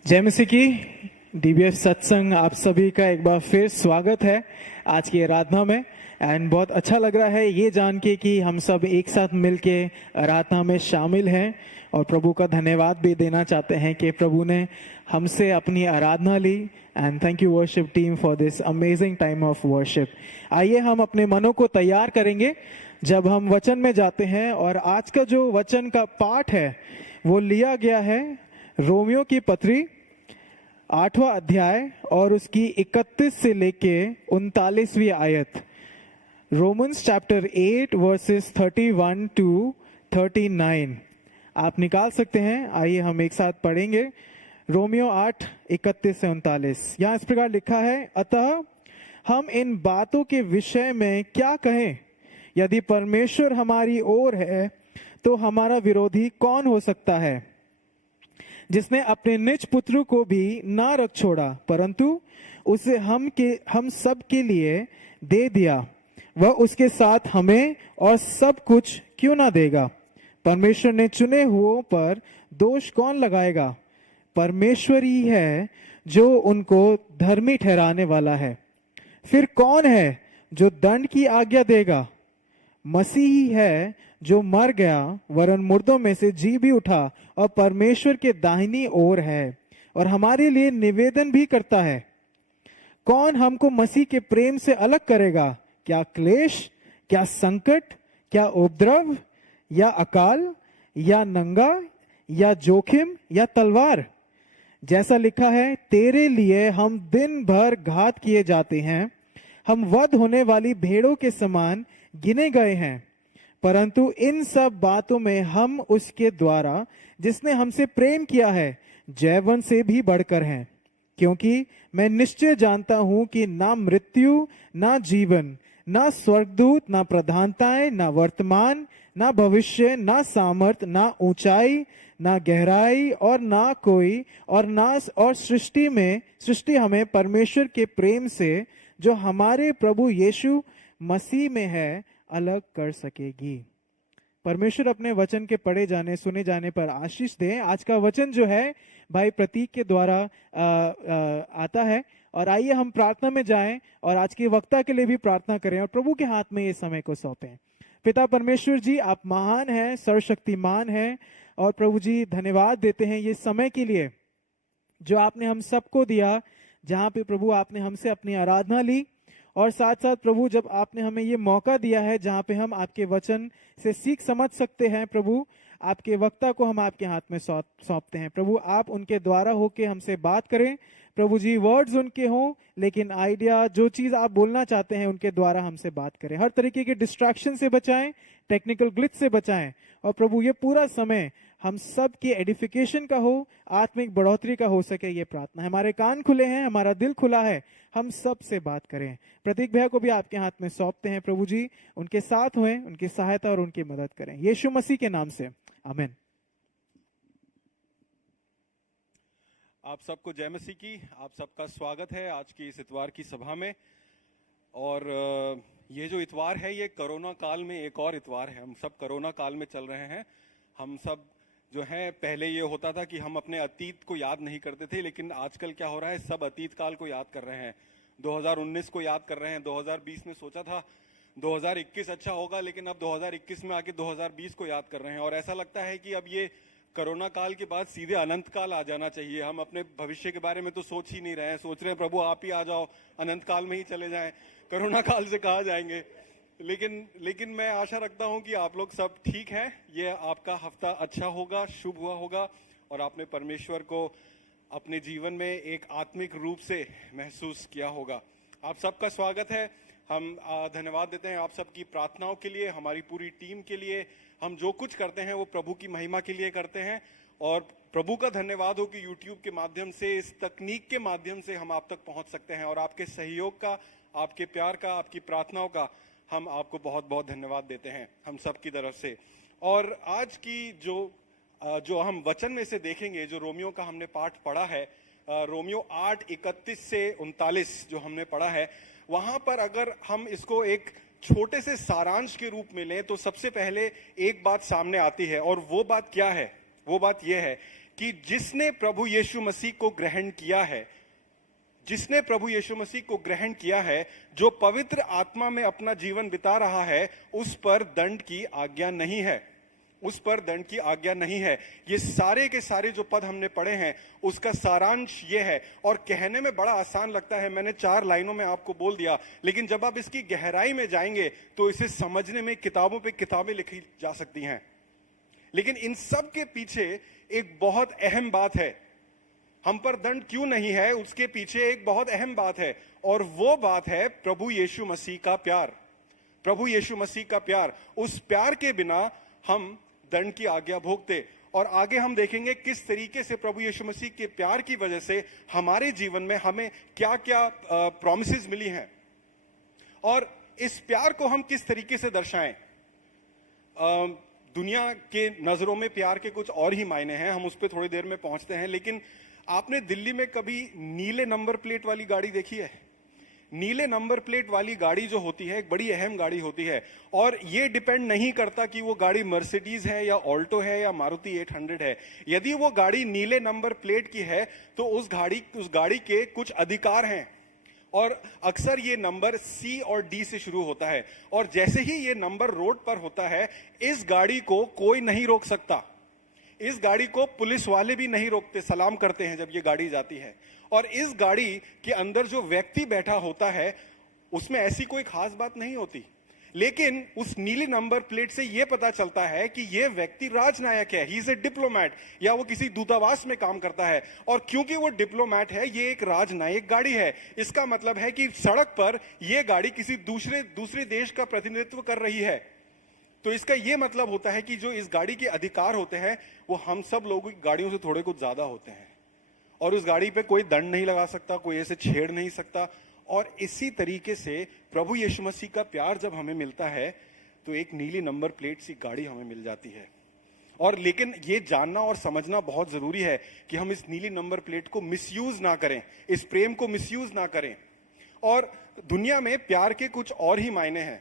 जय मसीह की डीबीएफ सत्संग आप सभी का एक बार फिर स्वागत है आज की आराधना में। एंड बहुत अच्छा लग रहा है ये जान के कि हम सब एक साथ मिलके आराधना में शामिल हैं और प्रभु का धन्यवाद भी देना चाहते हैं कि प्रभु ने हमसे अपनी आराधना ली। And thank you worship team for this amazing time of worship. आइए हम अपने मनों को तैयार करेंगे जब हम वचन में जाते हैं। और आज का जो वचन का पाठ है वो लिया गया है रोमियो की पत्री 8वां अध्याय और उसकी 31 से लेके 39वीं आयत। रोमन्स चैप्टर 8 वर्सेस 31 टू 39 आप निकाल सकते हैं। आइए हम एक साथ पढ़ेंगे। रोमियो 8 31 से 39 यहाँ इस प्रकार लिखा है, अतः हम इन बातों के विषय में क्या कहें? यदि परमेश्वर हमारी ओर है तो हमारा विरोधी कौन हो सकता है? जिसने अपने निज पुत्र को भी ना रख छोड़ा परंतु उसे हम सब के लिए दे दिया, वह उसके साथ हमें और सब कुछ क्यों ना देगा? परमेश्वर ने चुने हुओं पर दोष कौन लगाएगा? परमेश्वर ही है जो उनको धर्मी ठहराने वाला है। फिर कौन है जो दंड की आज्ञा देगा? मसीह ही है जो मर गया वरन मुर्दों में से जी भी उठा और परमेश्वर के दाहिनी ओर है और हमारे लिए निवेदन भी करता है। कौन हमको मसीह के प्रेम से अलग करेगा? क्या क्लेश, क्या संकट, क्या उपद्रव, या अकाल, या नंगा, या जोखिम, या तलवार? जैसा लिखा है, तेरे लिए हम दिन भर घात किए जाते हैं, हम वध होने वाली भेड़ों के समान गिने गए हैं। परंतु इन सब बातों में हम उसके द्वारा जिसने हमसे प्रेम किया है जयवन से भी बढ़कर हैं। क्योंकि मैं निश्चय जानता हूं कि ना मृत्यु, ना जीवन, ना स्वर्गदूत, ना प्रधानताएं, ना वर्तमान, ना भविष्य, ना सामर्थ, ना ऊंचाई, ना गहराई और ना कोई और सृष्टि हमें परमेश्वर के प्रेम से जो हमारे प्रभु यीशु मसीह में है अलग कर सकेगी। परमेश्वर अपने वचन के पढ़े जाने सुने जाने पर आशीष दे। आज का वचन जो है भाई प्रतीक के द्वारा आता है। और आइए हम प्रार्थना में जाएं और आज के वक्ता के लिए भी प्रार्थना करें और प्रभु के हाथ में ये समय को सौंपें। पिता परमेश्वर जी, आप महान हैं, सर्वशक्तिमान हैं और प्रभु जी धन्यवाद देते हैं ये समय के लिए जो आपने हम सबको दिया, जहाँ पे प्रभु आपने हमसे अपनी आराधना ली और साथ साथ प्रभु जब आपने हमें ये मौका दिया है जहाँ पे हम आपके वचन से सीख समझ सकते हैं। प्रभु आपके वक्ता को हम आपके हाथ में सौंपते हैं। प्रभु आप उनके द्वारा होके हमसे बात करें। प्रभु जी वर्ड्स उनके हों लेकिन आइडिया जो चीज आप बोलना चाहते हैं उनके द्वारा हमसे बात करें। हर तरीके के डिस्ट्रैक्शन से बचाएं, टेक्निकल ग्लिच से बचाएं और प्रभु ये पूरा समय हम सब की एडिफिकेशन का हो, आत्मिक बढ़ोतरी का हो सके, ये प्रार्थना है। हमारे कान खुले हैं, हमारा दिल खुला है, हम सब से बात करें। प्रतीक भैया को भी आपके हाथ में सौंपते हैं। प्रभु जी उनके साथ हुए, उनकी सहायता और उनकी मदद करें यीशु मसीह के नाम से, आमीन। आप सबको जय मसीह की। आप सबका स्वागत है आज की इस इतवार की सभा में। और ये जो इतवार है ये कोरोना काल में एक और इतवार है। हम सब कोरोना काल में चल रहे हैं। हम सब जो है, पहले ये होता था कि हम अपने अतीत को याद नहीं करते थे, लेकिन आजकल क्या हो रहा है, सब अतीत काल को याद कर रहे हैं। 2019 को याद कर रहे हैं। 2020 में सोचा था 2021 अच्छा होगा, लेकिन अब 2021 में आके 2020 को याद कर रहे हैं। और ऐसा लगता है कि अब ये कोरोना काल के बाद सीधे अनंत काल आ जाना चाहिए। हम अपने भविष्य के बारे में तो सोच ही नहीं रहे हैं, सोच रहे हैं प्रभु आप ही आ जाओ, अनंत काल में ही चले जाएं, कोरोना काल से कहाँ जाएंगे। लेकिन मैं आशा रखता हूं कि आप लोग सब ठीक हैं। ये आपका हफ्ता अच्छा होगा, शुभ हुआ होगा और आपने परमेश्वर को अपने जीवन में एक आत्मिक रूप से महसूस किया होगा। आप सबका स्वागत है। हम धन्यवाद देते हैं आप सबकी प्रार्थनाओं के लिए, हमारी पूरी टीम के लिए। हम जो कुछ करते हैं वो प्रभु की महिमा के लिए करते हैं और प्रभु का धन्यवाद हो कि यूट्यूब के माध्यम से, इस तकनीक के माध्यम से हम आप तक पहुंच सकते हैं। और आपके सहयोग का, आपके प्यार का, आपकी प्रार्थनाओं का हम आपको बहुत बहुत धन्यवाद देते हैं हम सब की तरफ से। और आज की जो हम वचन में से देखेंगे, जो रोमियो का हमने पाठ पढ़ा है, रोमियो 8 31 से 39 जो हमने पढ़ा है, वहां पर अगर हम इसको एक छोटे से सारांश के रूप में लें तो सबसे पहले एक बात सामने आती है। और वो बात क्या है? वो बात यह है कि जिसने प्रभु यीशु मसीह को ग्रहण किया है, जिसने प्रभु यीशु मसीह को ग्रहण किया है, जो पवित्र आत्मा में अपना जीवन बिता रहा है, उस पर दंड की आज्ञा नहीं है, उस पर दंड की आज्ञा नहीं है। ये सारे के सारे जो पद हमने पढ़े हैं उसका सारांश ये है, और कहने में बड़ा आसान लगता है, मैंने 4 लाइनों में आपको बोल दिया, लेकिन जब आप इसकी गहराई में जाएंगे तो इसे समझने में किताबों पे किताबें लिखी जा सकती हैं। लेकिन इन सब के पीछे एक बहुत अहम बात है। हम पर दंड क्यों नहीं है, उसके पीछे एक बहुत अहम बात है, और वो बात है प्रभु यीशु मसीह का प्यार। प्रभु यीशु मसीह का प्यार, उस प्यार के बिना हम दंड की आज्ञा भोगते। और आगे हम देखेंगे किस तरीके से प्रभु यीशु मसीह के प्यार की वजह से हमारे जीवन में हमें क्या क्या प्रॉमिसेस मिली हैं, और इस प्यार को हम किस तरीके से दर्शाएं। दुनिया के नजरों में प्यार के कुछ और ही मायने हैं, हम उस पर थोड़ी देर में पहुंचते हैं। लेकिन आपने दिल्ली में कभी नीले नंबर प्लेट वाली गाड़ी देखी है? नीले नंबर प्लेट वाली गाड़ी जो होती है एक बड़ी अहम गाड़ी होती है, और ये डिपेंड नहीं करता कि वो गाड़ी मर्सिडीज है या ऑल्टो है या मारुति 800 है। यदि वो गाड़ी नीले नंबर प्लेट की है तो उस गाड़ी के कुछ अधिकार हैं, और अक्सर ये नंबर C और D से शुरू होता है, और जैसे ही ये नंबर रोड पर होता है, इस गाड़ी को कोई नहीं रोक सकता। इस गाड़ी को पुलिस वाले भी नहीं रोकते, सलाम करते हैं जब ये गाड़ी जाती है। और इस गाड़ी के अंदर जो व्यक्ति बैठा होता है उसमें ऐसी कोई खास बात नहीं होती, लेकिन उस नीली नंबर प्लेट से यह पता चलता है कि यह व्यक्ति राजनायक है, ही इज ए डिप्लोमैट, या वो किसी दूतावास में काम करता है। और क्योंकि वो डिप्लोमैट है, ये एक राजनयिक गाड़ी है, इसका मतलब है कि सड़क पर यह गाड़ी किसी दूसरे देश का प्रतिनिधित्व कर रही है। तो इसका यह मतलब होता है कि जो इस गाड़ी के अधिकार होते हैं वो हम सब लोगों की गाड़ियों से थोड़े कुछ ज्यादा होते हैं, और उस गाड़ी पे कोई दंड नहीं लगा सकता, कोई ऐसे छेड़ नहीं सकता। और इसी तरीके से प्रभु यीशु मसीह का प्यार जब हमें मिलता है तो एक नीली नंबर प्लेट सी गाड़ी हमें मिल जाती है। और लेकिन ये जानना और समझना बहुत जरूरी है कि हम इस नीली नंबर प्लेट को मिसयूज ना करें, इस प्रेम को मिसयूज ना करें। और दुनिया में प्यार के कुछ और ही मायने हैं,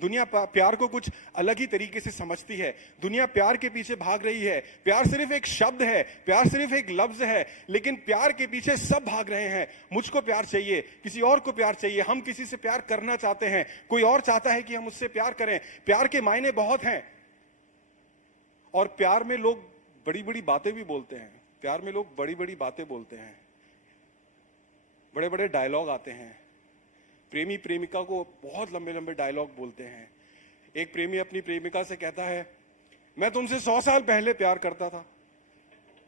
दुनिया प्यार को कुछ अलग ही तरीके से समझती है। दुनिया प्यार के पीछे भाग रही है, प्यार सिर्फ एक शब्द है, प्यार सिर्फ एक लफ्ज है, लेकिन प्यार के पीछे सब भाग रहे हैं। मुझको प्यार चाहिए, किसी और को प्यार चाहिए, हम किसी से प्यार करना चाहते हैं, कोई और चाहता है कि हम उससे प्यार करें। प्यार के मायने बहुत हैं, और प्यार में लोग बड़ी बड़ी बातें भी बोलते हैं, प्यार में लोग बड़ी बड़ी बातें बोलते हैं, बड़े बड़े डायलॉग आते हैं। प्रेमी प्रेमिका को बहुत लंबे लंबे डायलॉग बोलते हैं। एक प्रेमी अपनी प्रेमिका से कहता है, मैं तुमसे 100 साल पहले प्यार करता था,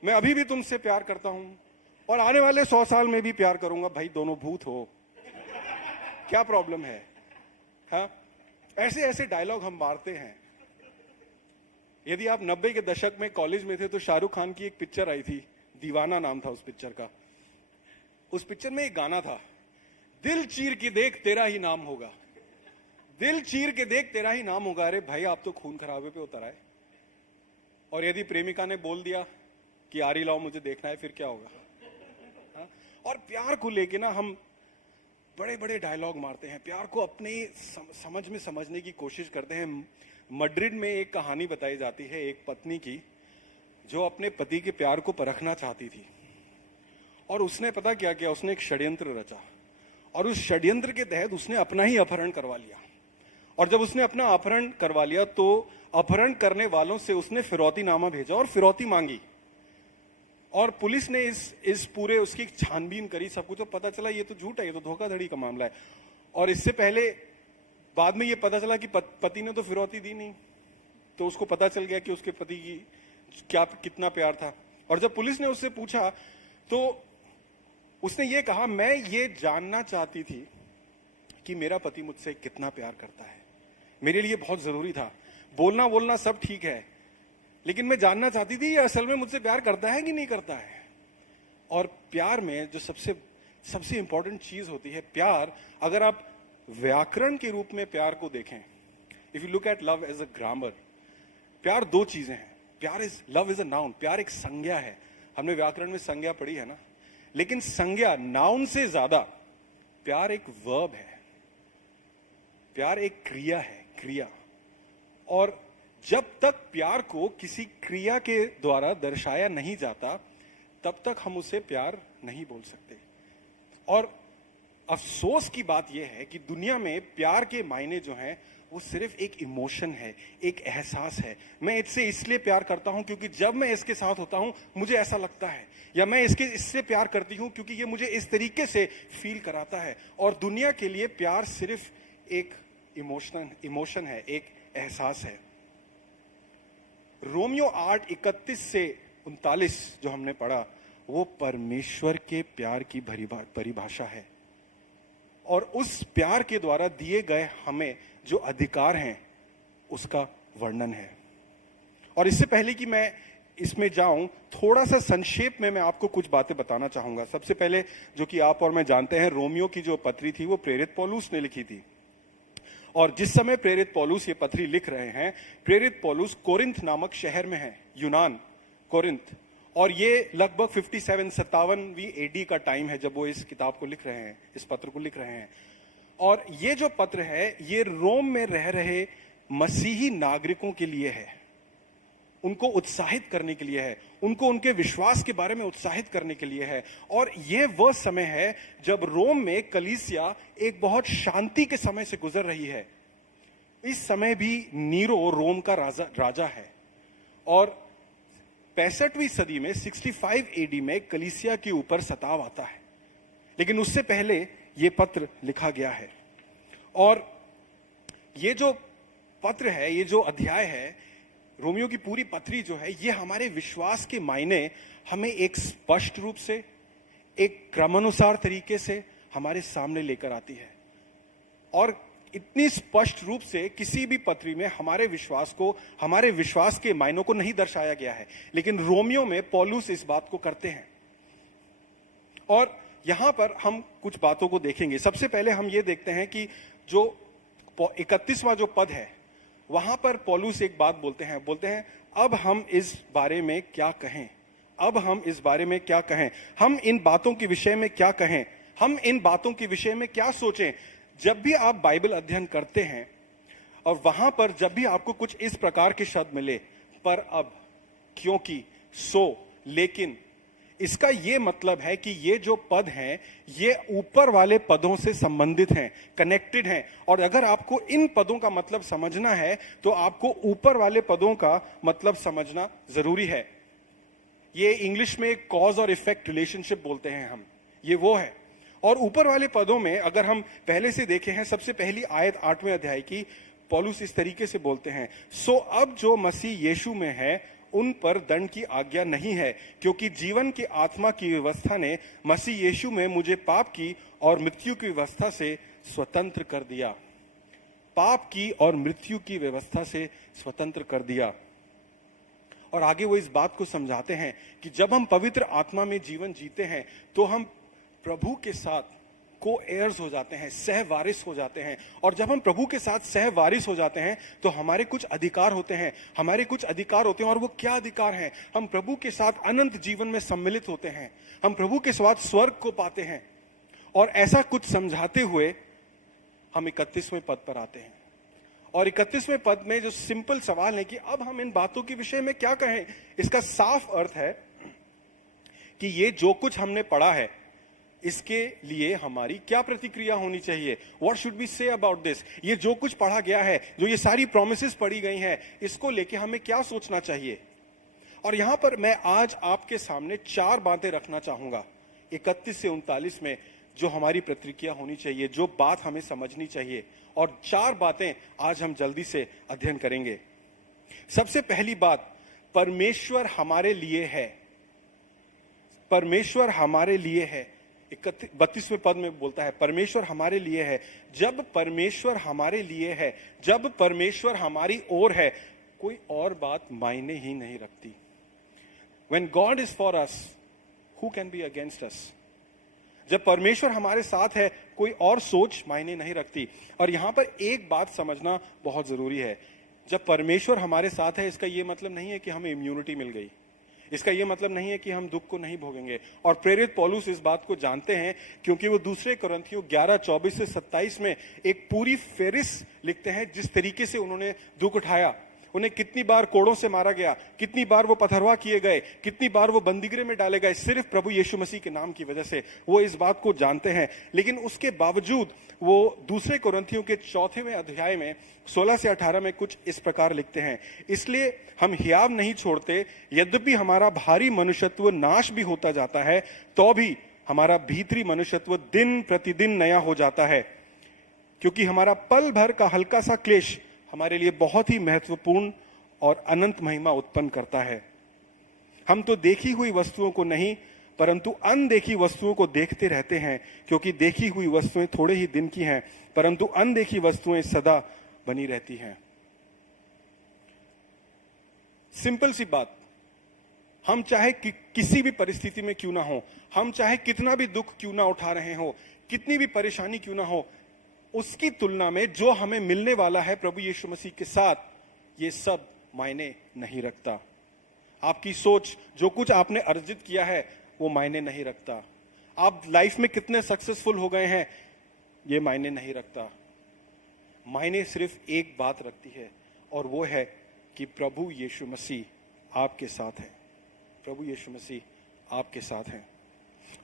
मैं अभी भी तुमसे प्यार करता हूं, और आने वाले 100 साल में भी प्यार करूंगा। भाई दोनों भूत हो, क्या प्रॉब्लम है? हाँ, ऐसे ऐसे डायलॉग हम मारते हैं। यदि आप 90 के दशक में कॉलेज में थे तो शाहरुख खान की एक पिक्चर आई थी, दीवाना नाम था उस पिक्चर का। उस पिक्चर में एक गाना था, दिल चीर के देख तेरा ही नाम होगा, दिल चीर के देख तेरा ही नाम होगा। अरे भाई आप तो खून खराबे पे उतर आए। और यदि प्रेमिका ने बोल दिया कि आरी लाओ मुझे देखना है, फिर क्या होगा? हा? और प्यार को लेके ना हम बड़े बड़े डायलॉग मारते हैं, प्यार को अपने समझ में समझने की कोशिश करते हैं। मैड्रिड में एक कहानी बताई जाती है एक पत्नी की जो अपने पति के प्यार को परखना चाहती थी, और उसने पता क्या किया, उसने एक षड्यंत्र रचा, और उस षड्यंत्र के तहत उसने अपना ही अपहरण करवा लिया। और जब उसने अपना अपहरण करवा लिया तो अपहरण करने वालों से उसने फिरौतीनामा भेजा और फिरौती मांगी, और पुलिस ने इस पूरे उसकी छानबीन करी, सब कुछ। तो पता चला ये तो झूठ है, ये तो धोखाधड़ी का मामला है। और इससे पहले बाद में ये पता चला कि पति ने तो फिरौती दी नहीं, तो उसको पता चल गया कि उसके पति की कितना प्यार था। और जब पुलिस ने उससे पूछा तो उसने ये कहा, मैं ये जानना चाहती थी कि मेरा पति मुझसे कितना प्यार करता है, मेरे लिए बहुत जरूरी था। बोलना सब ठीक है, लेकिन मैं जानना चाहती थी ये असल में मुझसे प्यार करता है कि नहीं करता है। और प्यार में जो सबसे इंपॉर्टेंट चीज होती है, प्यार, अगर आप व्याकरण के रूप में प्यार को देखें, if you look at love as a grammar, प्यार 2 चीजें हैं। लव इज अ नाउन, प्यार एक संज्ञा है। हमने व्याकरण में संज्ञा पढ़ी है ना, लेकिन संज्ञा, नाउन से ज्यादा प्यार एक वर्ब है, प्यार एक क्रिया है, क्रिया। और जब तक प्यार को किसी क्रिया के द्वारा दर्शाया नहीं जाता तब तक हम उसे प्यार नहीं बोल सकते। और अफसोस की बात यह है कि दुनिया में प्यार के मायने जो हैं वो सिर्फ एक इमोशन है, एक एहसास है। मैं इससे इसलिए प्यार करता हूं क्योंकि जब मैं इसके साथ होता हूं मुझे ऐसा लगता है, या मैं इससे प्यार करती हूं क्योंकि ये मुझे इस तरीके से फील कराता है। और दुनिया के लिए प्यार सिर्फ एक इमोशन है, एक एहसास है। रोमियो 8:31 से 39 जो हमने पढ़ा वो परमेश्वर के प्यार की परिभाषा है, और उस प्यार के द्वारा दिए गए हमें जो अधिकार हैं उसका वर्णन है। और इससे पहले कि मैं इसमें जाऊं, थोड़ा सा संक्षेप में मैं आपको कुछ बातें बताना चाहूंगा। सबसे पहले, जो कि आप और मैं जानते हैं, रोमियो की जो पत्री थी वो प्रेरित पौलुस ने लिखी थी। और जिस समय प्रेरित पौलुस ये पत्री लिख रहे हैं, प्रेरित पौलुस कोरिंथ नामक शहर में है, यूनान, कोरिंथ। और ये लगभग 57-57वीं एडी का टाइम है जब वो इस किताब को लिख रहे हैं, इस पत्र को लिख रहे हैं। और ये जो पत्र है ये रोम में रह रहे मसीही नागरिकों के लिए है, उनको उत्साहित करने के लिए है, उनको उनके विश्वास के बारे में उत्साहित करने के लिए है। और ये वह समय है जब रोम में कलीसिया एक बहुत शांति के समय से गुजर रही है। इस समय भी नीरो रोम का राजा है। और 65वीं सदी में 65 एडी में कलीसिया के ऊपर सताव आता है, लेकिन उससे पहले ये पत्र लिखा गया है। और ये जो पत्र है, ये जो अध्याय है, रोमियो की पूरी पत्री जो है, ये हमारे विश्वास के मायने हमें एक स्पष्ट रूप से, एक क्रमानुसार तरीके से हमारे सामने लेकर आती है। और इतनी स्पष्ट रूप से किसी भी पत्री में हमारे विश्वास को, हमारे विश्वास के मायनों को नहीं दर्शाया गया है, लेकिन रोमियो में पौलुस इस बात को करते हैं। और यहां पर हम कुछ बातों को देखेंगे। सबसे पहले हम ये देखते हैं कि जो 31वां जो पद है वहां पर पौलुस एक बात बोलते हैं, अब हम इस बारे में क्या कहें, अब हम इस बारे में क्या कहें, हम इन बातों के विषय में क्या कहें, हम इन बातों के विषय में क्या सोचें। जब भी आप बाइबल अध्ययन करते हैं और वहां पर जब भी आपको कुछ इस प्रकार के शब्द मिले, पर, अब, क्योंकि, सो, लेकिन, इसका ये मतलब है कि ये जो पद हैं ये ऊपर वाले पदों से संबंधित हैं, कनेक्टेड हैं। और अगर आपको इन पदों का मतलब समझना है तो आपको ऊपर वाले पदों का मतलब समझना जरूरी है। ये इंग्लिश में कॉज और इफेक्ट रिलेशनशिप बोलते हैं हम, ये वो है। और ऊपर वाले पदों में अगर हम पहले से देखे हैं, सबसे पहली आयत 8वें अध्याय की, पौलुस इस तरीके से बोलते हैं, सो अब जो मसीह यीशु में है उन पर दंड की आज्ञा नहीं है, क्योंकि जीवन की आत्मा की व्यवस्था ने मसीह यीशु में मुझे पाप की और मृत्यु की व्यवस्था से स्वतंत्र कर दिया। पाप की और मृत्यु की व्यवस्था से स्वतंत्र कर दिया। और आगे वो इस बात को समझाते हैं कि जब हम पवित्र आत्मा में जीवन जीते हैं तो हम प्रभु के साथ को एयर्स हो जाते हैं, सहवारिस हो जाते हैं। और जब हम प्रभु के साथ सहवारिस हो जाते हैं तो हमारे कुछ अधिकार होते हैं, हमारे कुछ अधिकार होते हैं। और वो क्या अधिकार हैं? हम प्रभु के साथ अनंत जीवन में सम्मिलित होते हैं, हम प्रभु के साथ स्वर्ग को पाते हैं। और ऐसा कुछ समझाते हुए हम 31वें पद पर आते हैं। और 31वें पद में जो सिंपल सवाल है कि अब हम इन बातों के विषय में क्या कहें, इसका साफ अर्थ है कि ये जो कुछ हमने पढ़ा है इसके लिए हमारी क्या प्रतिक्रिया होनी चाहिए। What should we say about this? ये जो कुछ पढ़ा गया है, जो ये सारी प्रोमिसेस पढ़ी गई हैं, इसको लेके हमें क्या सोचना चाहिए। और यहां पर मैं आज आपके सामने 4 बातें रखना चाहूंगा 31 से 39 में, जो हमारी प्रतिक्रिया होनी चाहिए, जो बात हमें समझनी चाहिए। और 4 बातें आज हम जल्दी से अध्ययन करेंगे। सबसे पहली बात, परमेश्वर हमारे लिए है। परमेश्वर हमारे लिए है। 32वें पद में बोलता है परमेश्वर हमारे लिए है। जब परमेश्वर हमारे लिए है, जब परमेश्वर हमारी ओर है, कोई और बात मायने ही नहीं रखती। When God is for us, who can be against us? जब परमेश्वर हमारे साथ है, कोई और सोच मायने नहीं रखती। और यहां पर एक बात समझना बहुत जरूरी है, जब परमेश्वर हमारे साथ है इसका यह मतलब नहीं है कि हमें इम्यूनिटी मिल गई, इसका यह मतलब नहीं है कि हम दुख को नहीं भोगेंगे। और प्रेरित पौलुस इस बात को जानते हैं, क्योंकि वो दूसरे कुरिन्थियों 11:24 से 27 में एक पूरी फेरिस लिखते हैं जिस तरीके से उन्होंने दुख उठाया। उन्हें कितनी बार कोड़ों से मारा गया, कितनी बार वो पथरवा किए गए, कितनी बार वो बंदीगृह में डाले गए, सिर्फ प्रभु यीशु मसीह के नाम की वजह से वो इस बात को जानते हैं। लेकिन उसके बावजूद वो दूसरे कोरिन्थियों के 4वें अध्याय में 16 से 18 में कुछ इस प्रकार लिखते हैं, इसलिए हम हियाव नहीं छोड़ते, यद्यपि हमारा भारी मनुष्यत्व नाश भी होता जाता है, तो भी हमारा भीतरी मनुष्यत्व दिन प्रतिदिन नया हो जाता है, क्योंकि हमारा पल भर का हल्का सा क्लेश हमारे लिए बहुत ही महत्वपूर्ण और अनंत महिमा उत्पन्न करता है। हम तो देखी हुई वस्तुओं को नहीं परंतु अनदेखी वस्तुओं को देखते रहते हैं, क्योंकि देखी हुई वस्तुएं थोड़े ही दिन की हैं, परंतु अनदेखी वस्तुएं सदा बनी रहती हैं। सिंपल सी बात, हम चाहे किसी भी परिस्थिति में क्यों ना हो, हम चाहे कितना भी दुख क्यों ना उठा रहे हो, कितनी भी परेशानी क्यों ना हो, उसकी तुलना में जो हमें मिलने वाला है प्रभु यीशु मसीह के साथ, ये सब मायने नहीं रखता। आपकी सोच, जो कुछ आपने अर्जित किया है, वो मायने नहीं रखता। आप लाइफ में कितने सक्सेसफुल हो गए हैं, ये मायने नहीं रखता। मायने सिर्फ एक बात रखती है, और वो है कि प्रभु यीशु मसीह आपके साथ है। प्रभु यीशु मसीह आपके साथ हैं।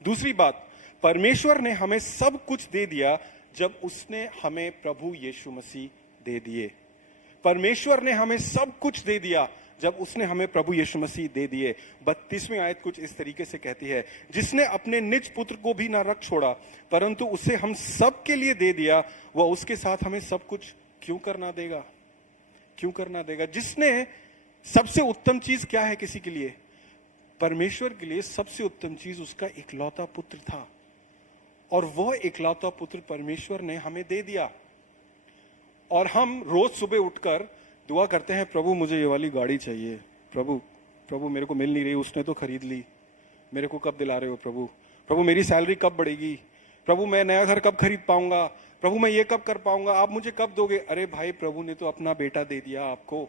दूसरी बात, परमेश्वर ने हमें सब कुछ दे दिया जब उसने हमें प्रभु यीशु मसीह दे दिए। परमेश्वर ने हमें सब कुछ दे दिया जब उसने हमें प्रभु यीशु मसीह दे दिए। 32वीं आयत कुछ इस तरीके से कहती है, जिसने अपने निज पुत्र को भी ना रख छोड़ा परंतु उसे हम सब के लिए दे दिया, वह उसके साथ हमें सब कुछ क्यों करना देगा? क्यों करना देगा? जिसने सबसे उत्तम चीज क्या है किसी के लिए? परमेश्वर के लिए सबसे उत्तम चीज उसका इकलौता पुत्र था, और वह इकलौता पुत्र परमेश्वर ने हमें दे दिया। और हम रोज सुबह उठकर दुआ करते हैं, प्रभु मुझे ये वाली गाड़ी चाहिए, प्रभु मेरे को मिल नहीं रही, उसने तो खरीद ली, मेरे को कब दिला रहे हो प्रभु मेरी सैलरी कब बढ़ेगी, प्रभु मैं नया घर कब खरीद पाऊंगा, प्रभु मैं ये कब कर पाऊंगा, आप मुझे कब दोगे? अरे भाई, प्रभु ने तो अपना बेटा दे दिया आपको।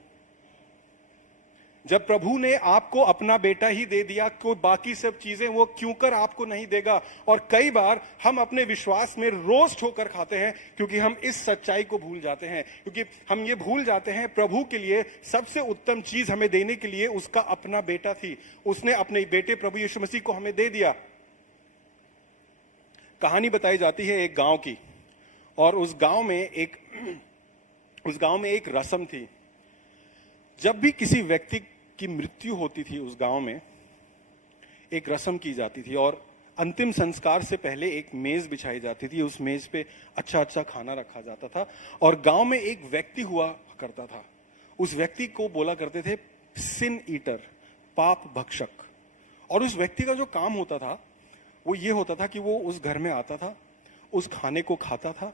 जब प्रभु ने आपको अपना बेटा ही दे दिया, तो बाकी सब चीजें वो क्यों कर आपको नहीं देगा? और कई बार हम अपने विश्वास में रोज ठोकर खाते हैं, क्योंकि हम इस सच्चाई को भूल जाते हैं, क्योंकि हम ये भूल जाते हैं प्रभु के लिए सबसे उत्तम चीज हमें देने के लिए उसका अपना बेटा थी। उसने अपने बेटे प्रभु यीशु मसीह को हमें दे दिया। कहानी बताई जाती है एक गांव की, और उस गांव में एक रस्म थी। जब भी किसी व्यक्ति की मृत्यु होती थी, उस गांव में एक रस्म की जाती थी, और अंतिम संस्कार से पहले एक मेज बिछाई जाती थी। उस मेज पे अच्छा अच्छा खाना रखा जाता था, और गांव में एक व्यक्ति हुआ करता था। उस व्यक्ति को बोला करते थे सिन ईटर, पाप भक्षक। और उस व्यक्ति का जो काम होता था वो ये होता था कि वो उस घर में आता था, उस खाने को खाता था,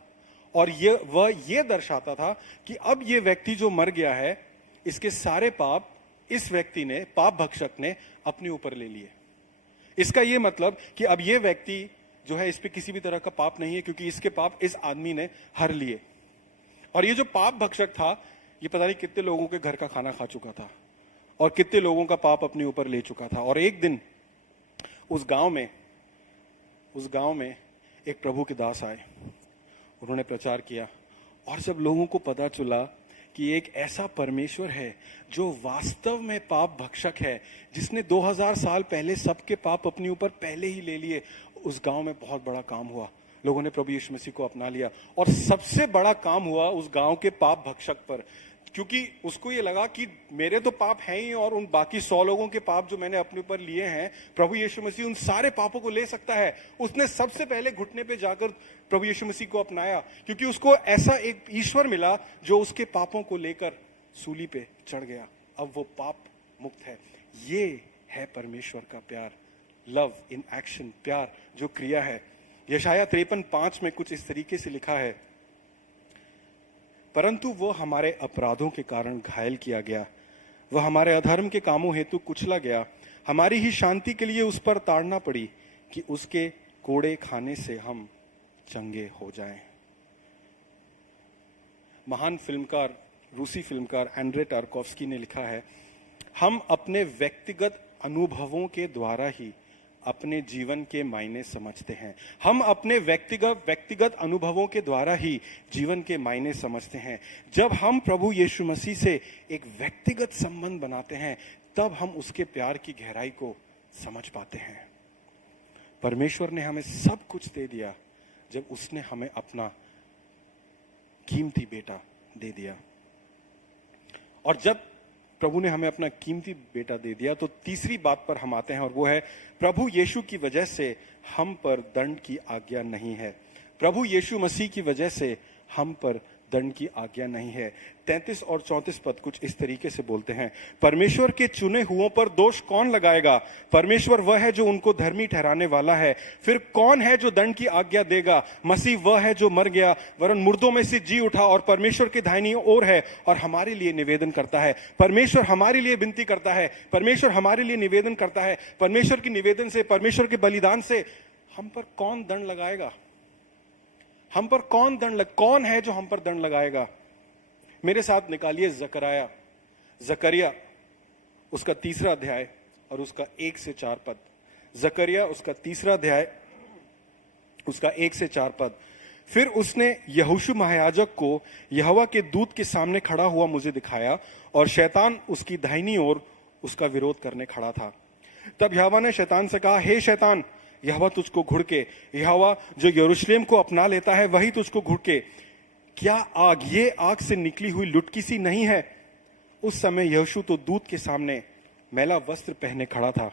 और वह ये दर्शाता था कि अब ये व्यक्ति जो मर गया है, इसके सारे पाप इस व्यक्ति ने, पाप भक्षक ने, अपने ऊपर ले लिए। इसका यह मतलब कि अब यह व्यक्ति जो है, इस पे किसी भी तरह का पाप नहीं है, क्योंकि इसके पाप इस आदमी ने हर लिए। और ये जो पाप भक्षक था, ये पता नहीं कितने लोगों के घर का खाना खा चुका था, और कितने लोगों का पाप अपने ऊपर ले चुका था। और एक दिन उस गांव में एक प्रभु के दास आए, उन्होंने प्रचार किया, और जब लोगों को पता चला कि एक ऐसा परमेश्वर है जो वास्तव में पाप भक्षक है, जिसने 2000 साल पहले सबके पाप अपने ऊपर पहले ही ले लिए, उस गांव में बहुत बड़ा काम हुआ। लोगों ने प्रभु यीशु मसीह को अपना लिया, और सबसे बड़ा काम हुआ उस गांव के पाप भक्षक पर, क्योंकि उसको ये लगा कि मेरे तो पाप हैं ही, और उन बाकी 100 लोगों के पाप जो मैंने अपने ऊपर लिए हैं, प्रभु यीशु मसीह उन सारे पापों को ले सकता है। उसने सबसे पहले घुटने पे जाकर प्रभु यीशु मसीह को अपनाया, क्योंकि उसको ऐसा एक ईश्वर मिला जो उसके पापों को लेकर सूली पे चढ़ गया। अब वो पाप मुक्त है। ये है परमेश्वर का प्यार, लव इन एक्शन, प्यार जो क्रिया है। यशाया 53:5 में कुछ इस तरीके से लिखा है, परंतु वो हमारे अपराधों के कारण घायल किया गया, वह हमारे अधर्म के कामों हेतु कुचला गया, हमारी ही शांति के लिए उस पर ताड़ना पड़ी, कि उसके कोड़े खाने से हम चंगे हो जाएं। महान फिल्मकार, रूसी फिल्मकार एंड्रे टार्कोव्स्की ने लिखा है, हम अपने व्यक्तिगत अनुभवों के द्वारा ही अपने जीवन के मायने समझते हैं। हम अपने व्यक्तिगत अनुभवों के द्वारा ही जीवन के मायने समझते हैं। जब हम प्रभु यीशु मसीह से एक व्यक्तिगत संबंध बनाते हैं, तब हम उसके प्यार की गहराई को समझ पाते हैं। परमेश्वर ने हमें सब कुछ दे दिया जब उसने हमें अपना कीमती बेटा दे दिया। और जब प्रभु ने हमें अपना कीमती बेटा दे दिया, तो तीसरी बात पर हम आते हैं, और वो है प्रभु यीशु की वजह से हम पर दंड की आज्ञा नहीं है। प्रभु यीशु मसीह की वजह से हम पर दंड की आज्ञा नहीं है। 33 और 34 पद कुछ इस तरीके से बोलते हैं, परमेश्वर के चुने हुओं पर दोष कौन लगाएगा? परमेश्वर वह है जो उनको धर्मी ठहराने वाला है। फिर कौन है जो दंड की आज्ञा देगा? मसीह वह है जो मर गया, वरन मुर्दों में से जी उठा और परमेश्वर की दाहिनी ओर है और हमारे लिए निवेदन करता है। परमेश्वर हमारे लिए विनती करता है, परमेश्वर हमारे लिए निवेदन करता है। परमेश्वर की निवेदन से, परमेश्वर के बलिदान से हम पर कौन दंड लगाएगा? हम पर कौन है जो हम पर दंड लगाएगा? मेरे साथ निकालिए जकरिया उसका 3 अध्याय और उसका 1 से 4 पद। जकरिया उसका 3 अध्याय उसका 1 से 4 पद। फिर उसने यहोशू महायाजक को यहोवा के दूत के सामने खड़ा हुआ मुझे दिखाया, और शैतान उसकी दाहिनी ओर उसका विरोध करने खड़ा था। तब यहोवा ने शैतान से कहा, हे शैतान, यहोवा तुझको घुड़के, यहोवा जो यरूशलेम को अपना लेता है वही तुझको घुड़के। क्या आग ये आग से निकली हुई लुटकी सी नहीं है? उस समय यहोशू तो दूत के सामने मैला वस्त्र पहने खड़ा था।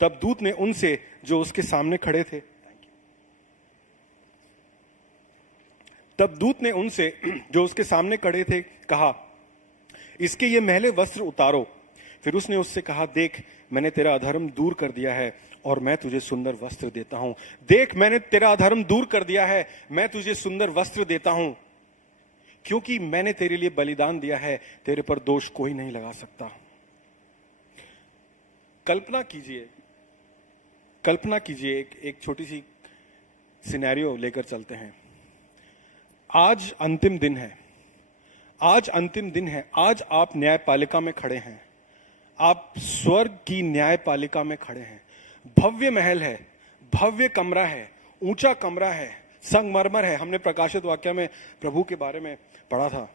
तब दूत ने उनसे जो उसके सामने खड़े थे कहा, इसके ये मैले वस्त्र उतारो। फिर उसने उससे कहा, देख मैंने तेरा अधर्म दूर कर दिया है और मैं तुझे सुंदर वस्त्र देता हूं। देख मैंने तेरा अधर्म दूर कर दिया है, मैं तुझे सुंदर वस्त्र देता हूं, क्योंकि मैंने तेरे लिए बलिदान दिया है, तेरे पर दोष कोई नहीं लगा सकता। कल्पना कीजिए एक छोटी सी सिनेरियो लेकर चलते हैं। आज अंतिम दिन है, आज आप न्यायपालिका में खड़े हैं, आप स्वर्ग की न्यायपालिका में खड़े हैं। भव्य महल है, भव्य कमरा है, ऊंचा कमरा है, संगमरमर है। हमने प्रकाशित वाक्य में प्रभु के बारे में पढ़ा था।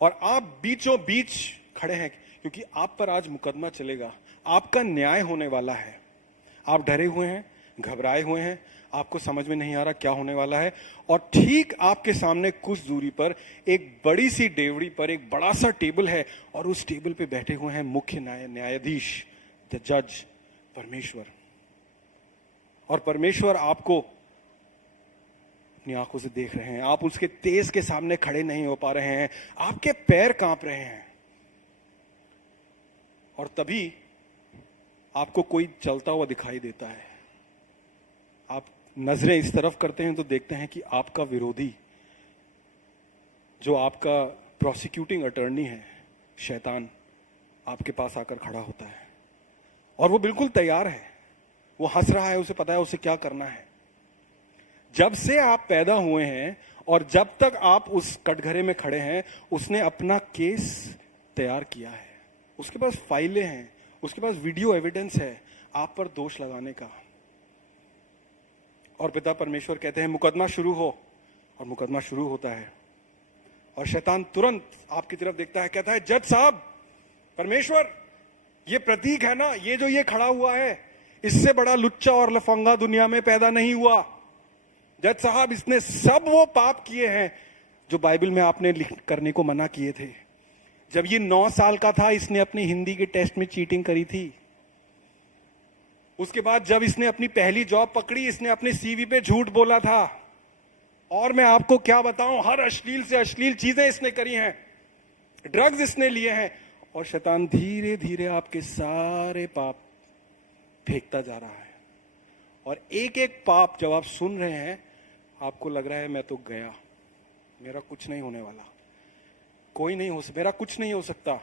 और आप बीचों बीच खड़े हैं, क्योंकि आप पर आज मुकदमा चलेगा, आपका न्याय होने वाला है। आप डरे हुए हैं, घबराए हुए हैं, आपको समझ में नहीं आ रहा क्या होने वाला है। और ठीक आपके सामने कुछ दूरी पर एक बड़ी सी डेवड़ी पर एक बड़ा सा टेबल है, और उस टेबल पे बैठे हुए हैं मुख्य न्यायाधीश, द जज, परमेश्वर। और परमेश्वर आपको अपनी आंखों से देख रहे हैं। आप उसके तेज के सामने खड़े नहीं हो पा रहे हैं, आपके पैर कांप रहे हैं। और तभी आपको कोई चलता हुआ दिखाई देता है। आप नजरें इस तरफ करते हैं तो देखते हैं कि आपका विरोधी, जो आपका प्रोसिक्यूटिंग अटॉर्नी है, शैतान, आपके पास आकर खड़ा होता है। और वो बिल्कुल तैयार है, वो हंस रहा है, उसे पता है उसे क्या करना है। जब से आप पैदा हुए हैं और जब तक आप उस कटघरे में खड़े हैं, उसने अपना केस तैयार किया है। उसके पास फाइलें हैं, उसके पास वीडियो एविडेंस है आप पर दोष लगाने का। और पिता परमेश्वर कहते हैं मुकदमा शुरू हो, और मुकदमा शुरू होता है। और शैतान तुरंत आपकी तरफ देखता है, कहता है, जज साहब, परमेश्वर, ये प्रतीक है ना, ये जो ये खड़ा हुआ है, इससे बड़ा लुच्चा और लफंगा दुनिया में पैदा नहीं हुआ। जज साहब, इसने सब वो पाप किए हैं जो बाइबल में आपने करने को मना किए थे। जब ये 9 साल का था, इसने अपने हिंदी के टेस्ट में चीटिंग करी थी। उसके बाद जब इसने अपनी पहली जॉब पकड़ी, इसने अपने सीवी पे झूठ बोला था। और मैं आपको क्या बताऊं, हर अश्लील से अश्लील चीजें इसने करी हैं, ड्रग्स इसने लिए हैं। और शैतान धीरे धीरे आपके सारे पाप फेंकता जा रहा है। और एक एक पाप जब आप सुन रहे हैं, आपको लग रहा है मैं तो गया, मेरा कुछ नहीं होने वाला, मेरा कुछ नहीं हो सकता।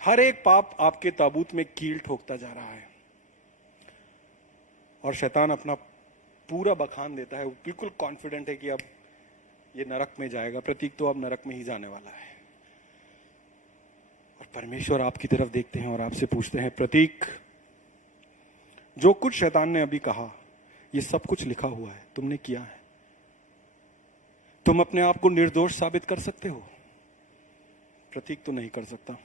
हर एक पाप आपके ताबूत में कील ठोकता जा रहा है। और शैतान अपना पूरा बखान देता है, वो बिल्कुल कॉन्फिडेंट है कि अब ये नरक में जाएगा, प्रतीक तो अब नरक में ही जाने वाला है। और परमेश्वर आपकी तरफ देखते हैं और आपसे पूछते हैं, प्रतीक, जो कुछ शैतान ने अभी कहा, ये सब कुछ लिखा हुआ है, तुमने किया है। तुम अपने आप को निर्दोष साबित कर सकते हो, प्रतीक तो नहीं कर सकता।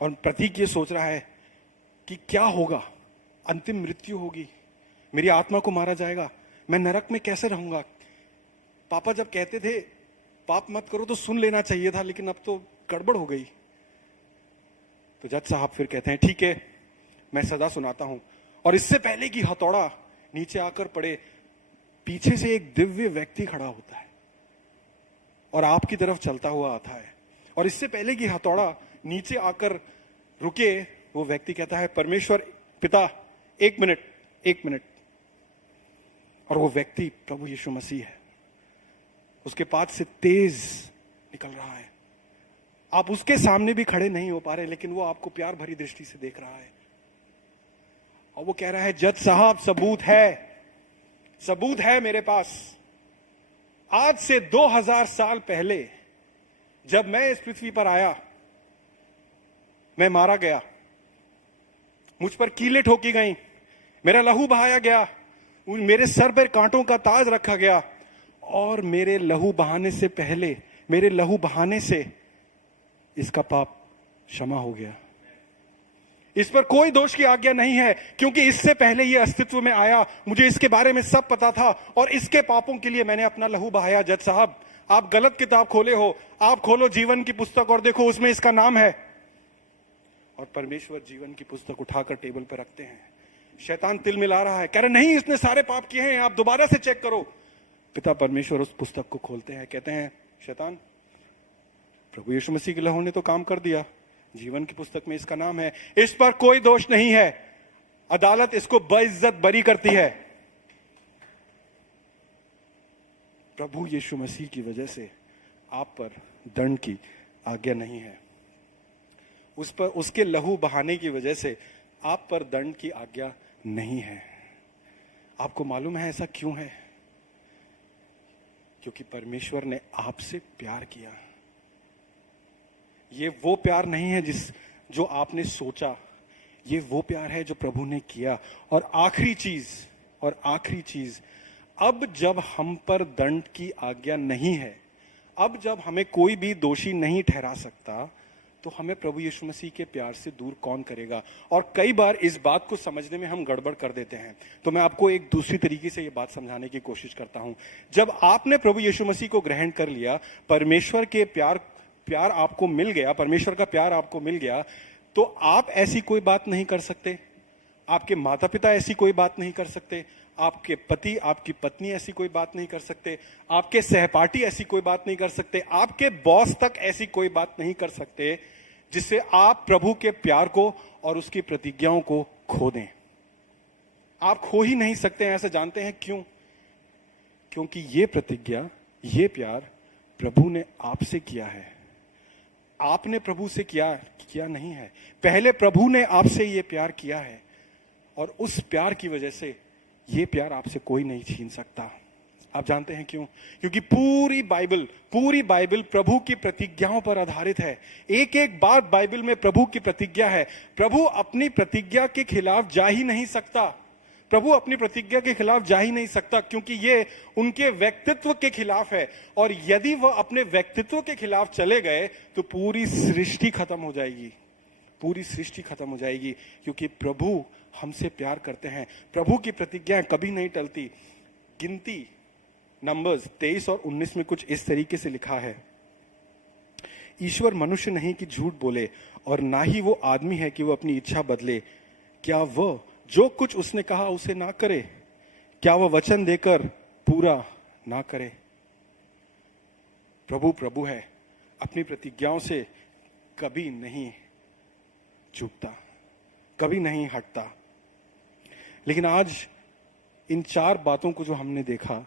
और प्रतीक ये सोच रहा है कि क्या होगा, अंतिम मृत्यु होगी, मेरी आत्मा को मारा जाएगा, मैं नरक में कैसे रहूंगा। पापा जब कहते थे पाप मत करो तो सुन लेना चाहिए था, लेकिन अब तो गड़बड़ हो गई। तो जज साहब फिर कहते हैं ठीक है, मैं सजा सुनाता हूं। और इससे पहले कि हथौड़ा नीचे आकर पड़े, पीछे से एक दिव्य व्यक्ति खड़ा होता है और आपकी तरफ चलता हुआ आता है। और इससे पहले कि हथौड़ा नीचे आकर रुके, वो व्यक्ति कहता है, परमेश्वर पिता, एक मिनट। और वो व्यक्ति प्रभु यीशु मसीह है। उसके पास से तेज निकल रहा है। आप उसके सामने भी खड़े नहीं हो पा रहे, लेकिन वो आपको प्यार भरी दृष्टि से देख रहा है। और वो कह रहा है, जज साहब सबूत है मेरे पास। आज से 2000 साल पहले जब मैं इस पृथ्वी पर आया, मैं मारा गया, मुझ पर कीलें ठोकी गई, मेरा लहू बहाया गया, मेरे सर पर कांटों का ताज रखा गया, और मेरे लहू बहाने से पहले, मेरे लहू बहाने से इसका पाप क्षमा हो गया। इस पर कोई दोष की आज्ञा नहीं है, क्योंकि इससे पहले ये अस्तित्व में आया, मुझे इसके बारे में सब पता था, और इसके पापों के लिए मैंने अपना लहू बहाया। जज साहब, आप गलत किताब खोले हो, आप खोलो जीवन की पुस्तक और देखो, उसमें इसका नाम है। और परमेश्वर जीवन की पुस्तक उठाकर टेबल पर रखते हैं। शैतान तिल मिला रहा है, कह रहे नहीं, इसने सारे पाप किए हैं, आप दोबारा से चेक करो। पिता परमेश्वर उस पुस्तक को खोलते हैं, कहते हैं, शैतान, प्रभु यीशु मसीह के लहू ने तो काम कर दिया, जीवन की पुस्तक में इसका नाम है, इस पर कोई दोष नहीं है, अदालत इसको बेइज्जत बरी करती है। प्रभु यीशु मसीह की वजह से आप पर दंड की आज्ञा नहीं है, उस पर उसके लहू बहाने की वजह से आप पर दंड की आज्ञा नहीं है। आपको मालूम है ऐसा क्यों है? क्योंकि परमेश्वर ने आपसे प्यार किया। ये वो प्यार नहीं है जो आपने सोचा, ये वो प्यार है जो प्रभु ने किया। और आखिरी चीज, अब जब हम पर दंड की आज्ञा नहीं है, अब जब हमें कोई भी दोषी नहीं ठहरा सकता, तो हमें प्रभु यीशु मसीह के प्यार से दूर कौन करेगा? और कई बार इस बात को समझने में हम गड़बड़ कर देते हैं। तो मैं आपको एक दूसरी तरीके से ये बात समझाने की कोशिश करता हूं। जब आपने प्रभु यीशु मसीह को ग्रहण कर लिया, परमेश्वर के प्यार आपको मिल गया, परमेश्वर का प्यार आपको मिल गया, तो आप ऐसी कोई बात नहीं कर सकते, आपके माता पिता ऐसी कोई बात नहीं कर सकते, आपके पति, आपकी पत्नी ऐसी कोई बात नहीं कर सकते, आपके सहपाठी ऐसी कोई बात नहीं कर सकते, आपके बॉस तक ऐसी कोई बात नहीं कर सकते जिससे आप प्रभु के प्यार को और उसकी प्रतिज्ञाओं को खो दें। आप खो ही नहीं सकते हैं। ऐसा जानते हैं क्यों? क्योंकि ये प्रतिज्ञा, ये प्यार प्रभु ने आपसे किया है, आपने प्रभु से किया नहीं है। पहले प्रभु ने आपसे ये प्यार किया है, और उस प्यार की वजह से ये प्यार आपसे कोई नहीं छीन सकता। आप जानते हैं क्यों? क्योंकि पूरी बाइबल प्रभु की प्रतिज्ञाओं पर आधारित है। एक एक बात बाइबल में प्रभु की प्रतिज्ञा है। प्रभु अपनी प्रतिज्ञा के खिलाफ जा ही नहीं सकता। प्रभु अपनी प्रतिज्ञा के खिलाफ जा ही नहीं सकता, क्योंकि ये उनके व्यक्तित्व के खिलाफ है। और यदि वह अपने व्यक्तित्व के खिलाफ चले गए तो पूरी सृष्टि खत्म हो जाएगी, पूरी सृष्टि खत्म हो जाएगी। क्योंकि प्रभु हमसे प्यार करते हैं। प्रभु की प्रतिज्ञा कभी नहीं टलती। गिनती नंबर्स 23 और 19 में कुछ इस तरीके से लिखा है, ईश्वर मनुष्य नहीं कि झूठ बोले, और ना ही वो आदमी है कि वो अपनी इच्छा बदले। क्या वह जो कुछ उसने कहा उसे ना करे? क्या वह वचन देकर पूरा ना करे? प्रभु प्रभु है, अपनी प्रतिज्ञाओं से कभी नहीं चूकता, कभी नहीं हटता। लेकिन आज इन 4 बातों को जो हमने देखा,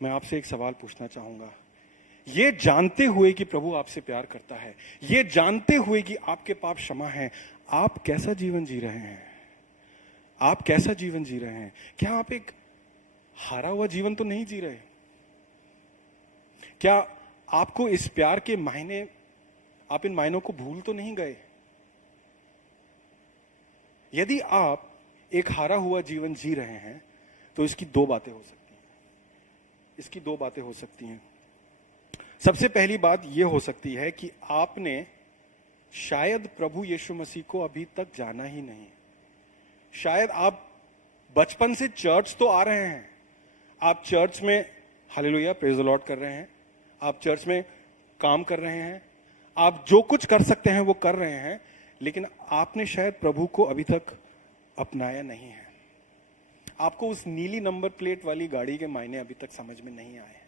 मैं आपसे एक सवाल पूछना चाहूंगा। ये जानते हुए कि प्रभु आपसे प्यार करता है, ये जानते हुए कि आपके पाप क्षमा है, आप कैसा जीवन जी रहे हैं? आप कैसा जीवन जी रहे हैं? क्या आप एक हारा हुआ जीवन तो नहीं जी रहे? क्या आपको इस प्यार के मायने, आप इन मायनों को भूल तो नहीं गए? यदि आप एक हारा हुआ जीवन जी रहे हैं, तो इसकी दो बातें हो सकती हैं। इसकी दो बातें हो सकती हैं। सबसे पहली बात यह हो सकती है कि आपने शायद प्रभु यीशु मसीह को अभी तक जाना ही नहीं। शायद आप बचपन से चर्च तो आ रहे हैं, आप चर्च में हालेलुया प्रेज द लॉर्ड कर रहे हैं, आप चर्च में काम कर रहे हैं, आप जो कुछ कर सकते हैं वो कर रहे हैं, लेकिन आपने शायद प्रभु को अभी तक अपनाया नहीं है। आपको उस नीली नंबर प्लेट वाली गाड़ी के मायने अभी तक समझ में नहीं आए,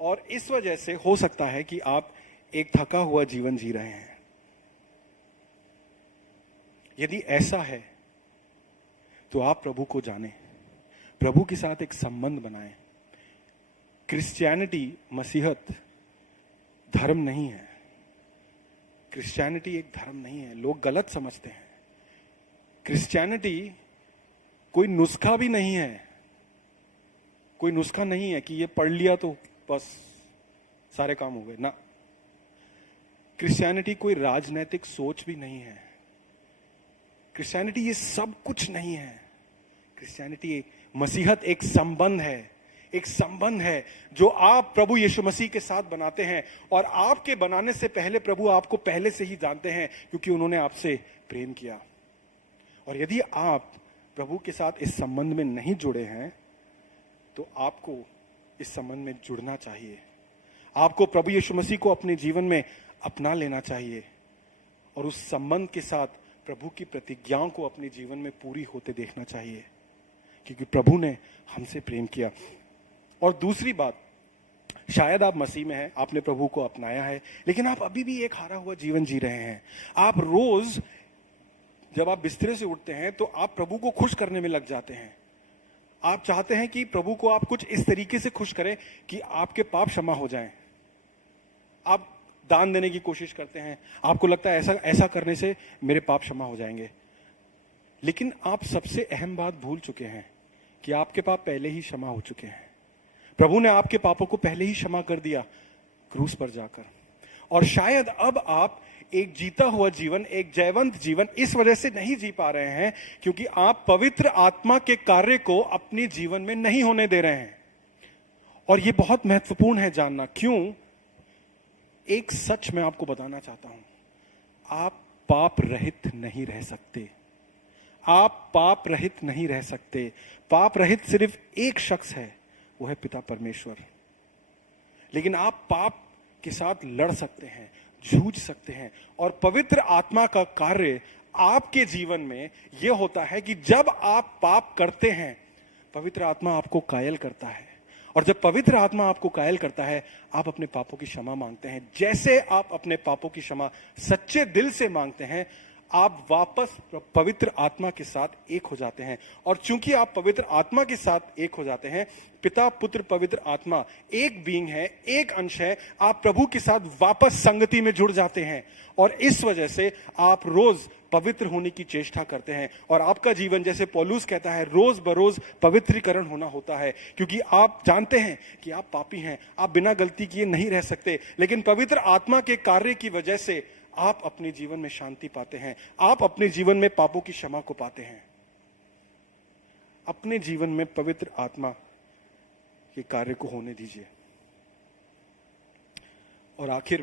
और इस वजह से हो सकता है कि आप एक थका हुआ जीवन जी रहे हैं। यदि ऐसा है तो आप प्रभु को जानें, प्रभु के साथ एक संबंध बनाएं। क्रिश्चियनिटी, मसीहत धर्म नहीं है। क्रिश्चियनिटी एक धर्म नहीं है, लोग गलत समझते हैं। क्रिश्चियनिटी कोई नुस्खा भी नहीं है। कोई नुस्खा नहीं है कि ये पढ़ लिया तो बस सारे काम हो गए ना। क्रिश्चियनिटी कोई राजनैतिक सोच भी नहीं है। क्रिश्चियनिटी ये सब कुछ नहीं है। क्रिश्चियनिटी, मसीहत एक संबंध है, एक संबंध है जो आप प्रभु यीशु मसीह के साथ बनाते हैं, और आपके बनाने से पहले प्रभु आपको पहले से ही जानते हैं, क्योंकि उन्होंने आपसे प्रेम किया। और यदि आप प्रभु के साथ इस संबंध में नहीं जुड़े हैं, तो आपको इस संबंध में जुड़ना चाहिए। आपको प्रभु यीशु मसीह को अपने जीवन में अपना लेना चाहिए, और उस संबंध के साथ प्रभु की प्रतिज्ञाओं को अपने जीवन में पूरी होते देखना चाहिए, क्योंकि प्रभु ने हमसे प्रेम किया। और दूसरी बात, शायद आप मसीह में हैं, आपने प्रभु को अपनाया है, लेकिन आप अभी भी एक हारा हुआ जीवन जी रहे हैं। आप रोज जब आप बिस्तरे से उठते हैं तो आप प्रभु को खुश करने में लग जाते हैं। आप चाहते हैं कि प्रभु को आप कुछ इस तरीके से खुश करें कि आपके पाप क्षमा हो जाएं। आप दान देने की कोशिश करते हैं, आपको लगता है ऐसा करने से मेरे पाप क्षमा हो जाएंगे। लेकिन आप सबसे अहम बात भूल चुके हैं कि आपके पाप पहले ही क्षमा हो चुके हैं। प्रभु ने आपके पापों को पहले ही क्षमा कर दिया क्रूस पर जाकर। और शायद अब आप एक जीता हुआ जीवन, एक जयवंत जीवन इस वजह से नहीं जी पा रहे हैं क्योंकि आप पवित्र आत्मा के कार्य को अपने जीवन में नहीं होने दे रहे हैं। और यह बहुत महत्वपूर्ण है जानना। क्यों? एक सच मैं आपको बताना चाहता हूं, आप पाप रहित नहीं रह सकते। आप पाप रहित नहीं रह सकते। पाप रहित सिर्फ एक शख्स है, वो है पिता परमेश्वर। लेकिन आप पाप के साथ लड़ सकते हैं, जूझ सकते हैं। और पवित्र आत्मा का कार्य आपके जीवन में यह होता है कि जब आप पाप करते हैं, पवित्र आत्मा आपको कायल करता है। और जब पवित्र आत्मा आपको कायल करता है, आप अपने पापों की क्षमा मांगते हैं। जैसे आप अपने पापों की क्षमा सच्चे दिल से मांगते हैं, आप वापस पवित्र आत्मा के साथ एक हो जाते हैं। और चूंकि आप पवित्र आत्मा के साथ एक हो जाते हैं, पिता पुत्र पवित्र आत्मा एक बीइंग है, एक अंश है, आप प्रभु के साथ वापस संगति में जुड़ जाते हैं। और इस वजह से आप रोज पवित्र होने की चेष्टा करते हैं। और आपका जीवन, जैसे पौलुस कहता है, रोज बरोज पवित्रीकरण होना होता है, क्योंकि आप जानते हैं कि आप पापी हैं, आप बिना गलती किए नहीं रह सकते। लेकिन पवित्र आत्मा के कार्य की वजह से आप अपने जीवन में शांति पाते हैं, आप अपने जीवन में पापों की क्षमा को पाते हैं। अपने जीवन में पवित्र आत्मा के कार्य को होने दीजिए। और आखिर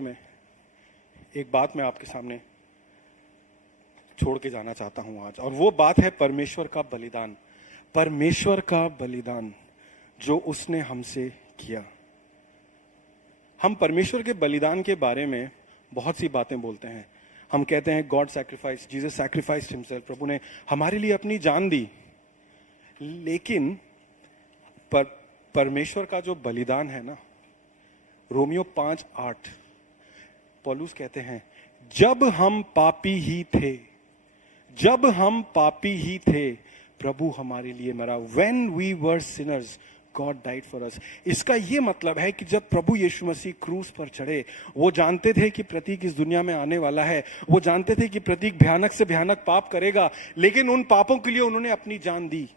में एक बात मैं आपके सामने छोड़ के जाना चाहता हूं आज, और वो बात है परमेश्वर का बलिदान। परमेश्वर का बलिदान जो उसने हमसे किया। हम परमेश्वर के बलिदान के बारे में बहुत सी बातें बोलते हैं। हम कहते हैं God sacrifice, Jesus sacrificed himself, प्रभु ने हमारे लिए अपनी जान दी। लेकिन परमेश्वर का जो बलिदान है ना, रोमियो 5:8 पौलुस कहते हैं, जब हम पापी ही थे प्रभु हमारे लिए मरा। When we were sinners, God died for us। इसका यह मतलब है कि जब प्रभु यीशु मसीह क्रूस पर चढ़े, वो जानते थे कि प्रतीक इस दुनिया में आने वाला है, वो जानते थे कि प्रतीक भयानक से भयानक पाप करेगा, लेकिन उन पापों के लिए उन्होंने अपनी जान दी।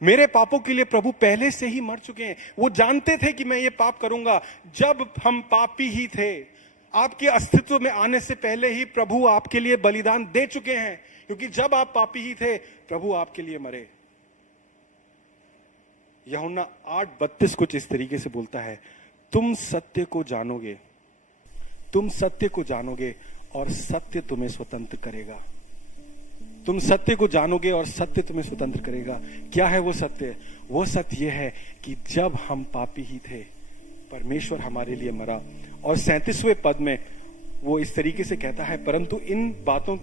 मेरे पापों के लिए प्रभु पहले से ही मर चुके हैं। वो जानते थे कि मैं ये पाप करूंगा जब हम पापी ही थे। आपके अस्तित्व में आने से पहले ही प्रभु आपके लिए बलिदान दे चुके हैं, क्योंकि जब आप पापी ही थे प्रभु आपके लिए मरे। यूहन्ना 8:32 कुछ इस तरीके से बोलता है, तुम सत्य को जानोगे, तुम सत्य को जानोगे और सत्य तुम्हें स्वतंत्र करेगा। तुम सत्य को जानोगे और सत्य तुम्हें स्वतंत्र करेगा। क्या है वो सत्य? वो सत्य यह है कि जब हम पापी ही थे परमेश्वर हमारे लिए मरा। और 37वें पद में वो इस तरीके से कहता है, परंतु इन बातों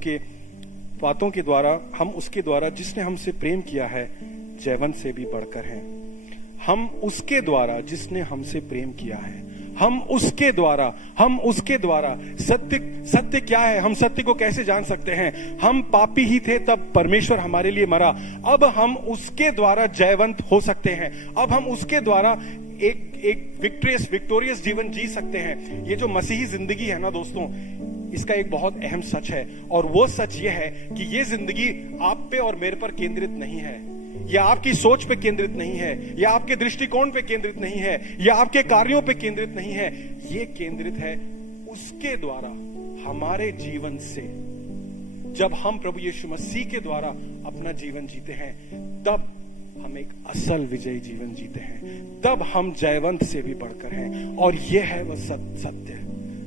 के द्वारा हम उसके द्वारा जिसने हमसे प्रेम किया है जयवंत से भी बढ़कर हैं। हम उसके द्वारा जिसने हमसे प्रेम किया है, हम उसके द्वारा सत्य क्या है? हम सत्य को कैसे जान सकते हैं? हम पापी ही थे तब परमेश्वर हमारे लिए मरा। अब हम उसके द्वारा जयवंत हो सकते हैं। अब हम उसके द्वारा एक विक्टोरियस जीवन जी सकते हैं। ये जो मसीही जिंदगी है ना दोस्तों, इसका एक बहुत अहम सच है, और वो सच ये है कि ये जिंदगी आप पे और मेरे पर केंद्रित नहीं है, या आपकी सोच पे केंद्रित नहीं है, या आपके दृष्टिकोण पे केंद्रित नहीं है, या आपके कार्यों पे केंद्रित नहीं है। ये केंद्रित है उसके द्वारा हमारे जीवन से। जब हम प्रभु यीशु मसीह के द्वारा अपना जीवन जीते हैं तब हम एक असल विजयी जीवन जीते हैं, तब हम जयवंत से भी बढ़कर हैं। और यह है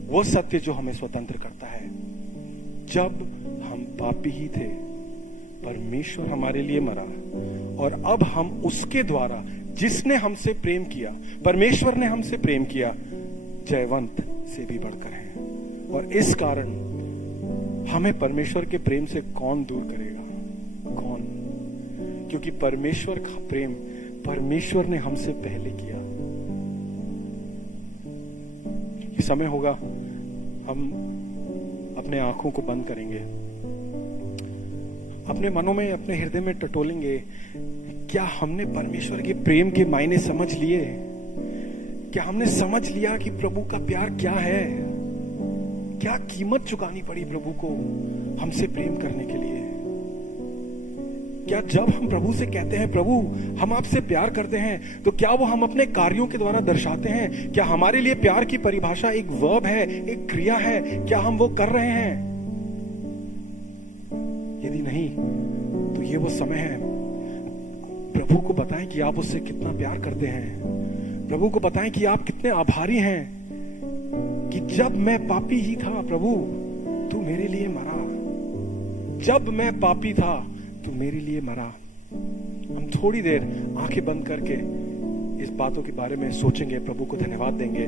वो सत्य जो हमें स्वतंत्र करता है। जब हम पापी ही थे परमेश्वर हमारे लिए मरा, और अब हम उसके द्वारा जिसने हमसे प्रेम किया, परमेश्वर ने हमसे प्रेम किया, जयवंत से भी बढ़कर हैं। और इस कारण हमें परमेश्वर के प्रेम से कौन दूर करेगा? कौन? क्योंकि परमेश्वर का प्रेम परमेश्वर ने हमसे पहले किया। ये समय होगा हम अपने आंखों को बंद करेंगे, अपने मनों में, अपने हृदय में टटोलेंगे, क्या हमने परमेश्वर के प्रेम के मायने समझ लिए? क्या हमने समझ लिया कि प्रभु का प्यार क्या है? क्या कीमत चुकानी पड़ी प्रभु को हमसे प्रेम करने के लिए? क्या जब हम प्रभु से कहते हैं प्रभु हम आपसे प्यार करते हैं, तो क्या वो हम अपने कार्यों के द्वारा दर्शाते हैं? क्या हमारे लिए प्यार की परिभाषा एक वर्ब है, एक क्रिया है? क्या हम वो कर रहे हैं? यदि नहीं तो ये वो समय है, प्रभु को बताएं कि आप उससे कितना प्यार करते हैं। प्रभु को बताएं कि आप कितने आभारी हैं कि जब मैं पापी ही था प्रभु तू मेरे लिए मरा। जब मैं पापी था तू मेरे लिए मरा। हम थोड़ी देर आंखें बंद करके इस बातों के बारे में सोचेंगे, प्रभु को धन्यवाद देंगे,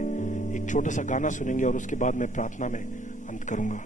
एक छोटा सा गाना सुनेंगे और उसके बाद मैं प्रार्थना में अंत करूंगा।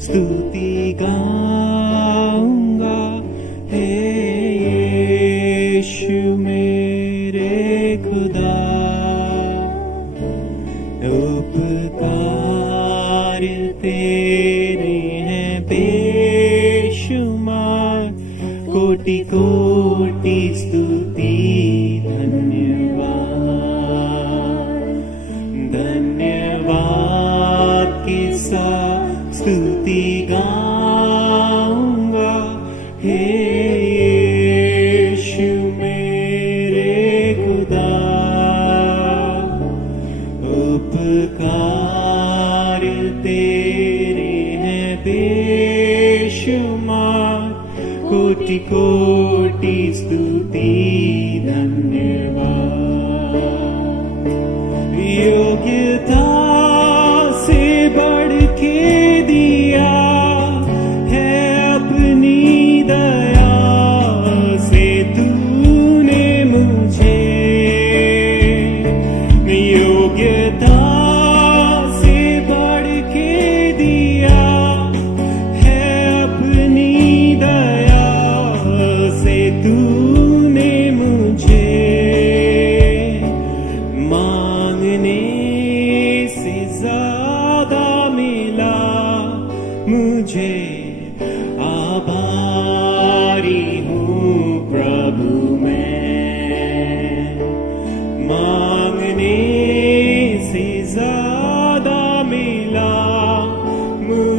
स्तुति गाऊंगा, हे यीशु मेरे खुदा। उपकार तेरे हैं बेशुमार, कोटि कोटि स्तुति धन्यवाद। धन्यवाद के साथ स्तुति गाऊंगा, हे यीशु मेरे खुदा। उपकार तेरे हैं बेशुमार, कोटि कोटि स्तुति धन्यवाद। योग्यता से बढ़ के दिया है अपनी दया से तूने मुझे।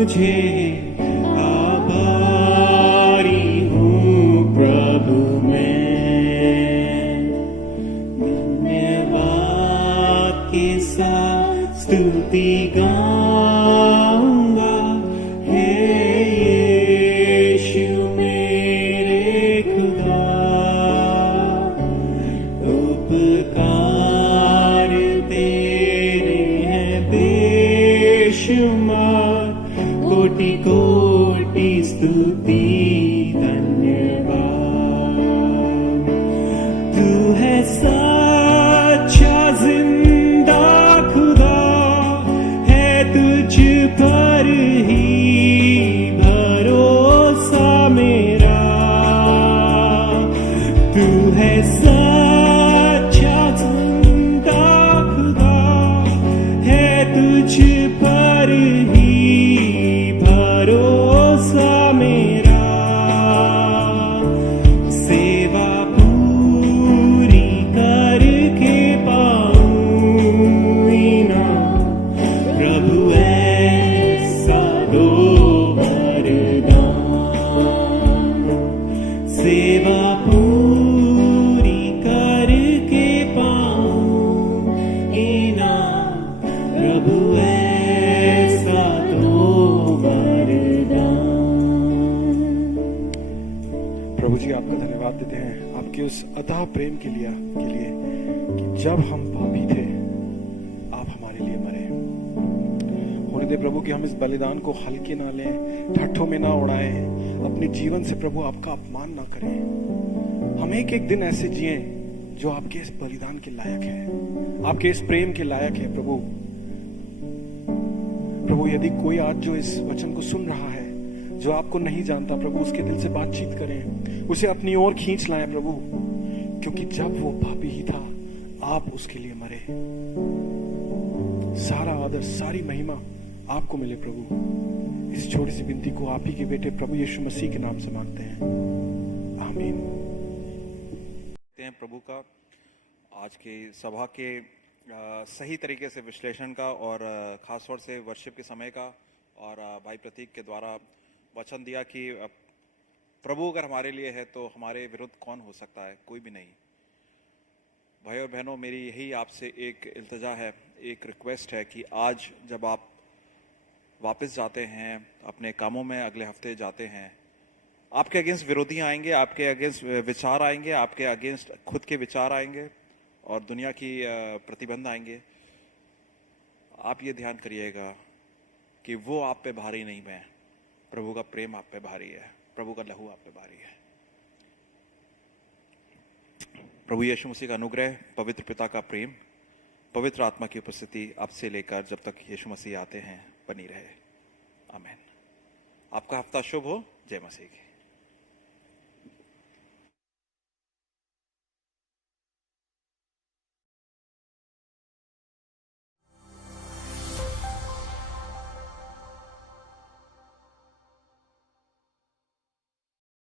तुझे आभारी हूँ प्रभु मैं, धन्यवाद के साथ स्तुति गाऊंगा, हे यीशु मेरे खुदा, उपकार तेरे हैं बेशुमार, कोटि कोटि स्तुति धन्यवाद। तू है सच्चा जिंदा खुदा, है तुझ पर ही भरोसा मेरा। तू है सच्चा जिंदा खुदा, है तुझ पर ही भरोसा मेरा। सेवा पूरी करके पाऊं इनाम, प्रभु ऐसा दो वरदान। सेवा पूरी करके पाऊं इनाम, प्रभु ऐसा दो वरदान। प्रभु जी, आपका धन्यवाद देते हैं आपके उस अथाह प्रेम के लिए कि जब हम पापी थे आप हमारे लिए मरे। होने दे प्रभु कि हम इस बलिदान को हल्के ना लें, ठट्ठों में ना उड़ाएं, अपने जीवन से प्रभु आपका अपमान ना करें। हम एक एक दिन ऐसे जिए जो आपके इस बलिदान के लायक है, आपके इस प्रेम के लायक है। प्रभु प्रभु यदि कोई आज जो इस वचन को सुन रहा है, जो आपको नहीं जानता, प्रभु उसके दिल से बातचीत करें, उसे अपनी ओर खींच लाएं प्रभु, क्योंकि जब वो पापी ही था आप उसके लिए मरे। सारा आदर, सारी महिमा आपको मिले प्रभु। इस छोटी सी विनती को आप ही के बेटे प्रभु यीशु मसीह के नाम से मांगते हैं, आमीन। प्रभु का आज की सभा के सही तरीके से विश्लेषण का और खास तौर से वर्शिप के समय का, और भाई प्रतीक के द्वारा वचन दिया कि प्रभु अगर हमारे लिए है तो हमारे विरुद्ध कौन हो सकता है, कोई भी नहीं। भाई और बहनों, मेरी यही आपसे एक इल्तिजा है, एक रिक्वेस्ट है कि आज जब आप वापस जाते हैं अपने कामों में, अगले हफ्ते जाते हैं, आपके अगेंस्ट विरोधी आएंगे, आपके अगेंस्ट विचार आएंगे, आपके अगेंस्ट खुद के विचार आएंगे और दुनिया की प्रतिबंध आएंगे। आप ये ध्यान करिएगा कि वो आप पे भारी नहीं है, प्रभु का प्रेम आप पे भारी है, प्रभु का लहू आप पे भारी है। प्रभु यीशु मसीह का अनुग्रह, पवित्र पिता का प्रेम, पवित्र आत्मा की उपस्थिति अब से लेकर जब तक यीशु मसीह आते हैं बनी रहे। आमीन। आपका हफ्ता शुभ हो। जय मसीह की।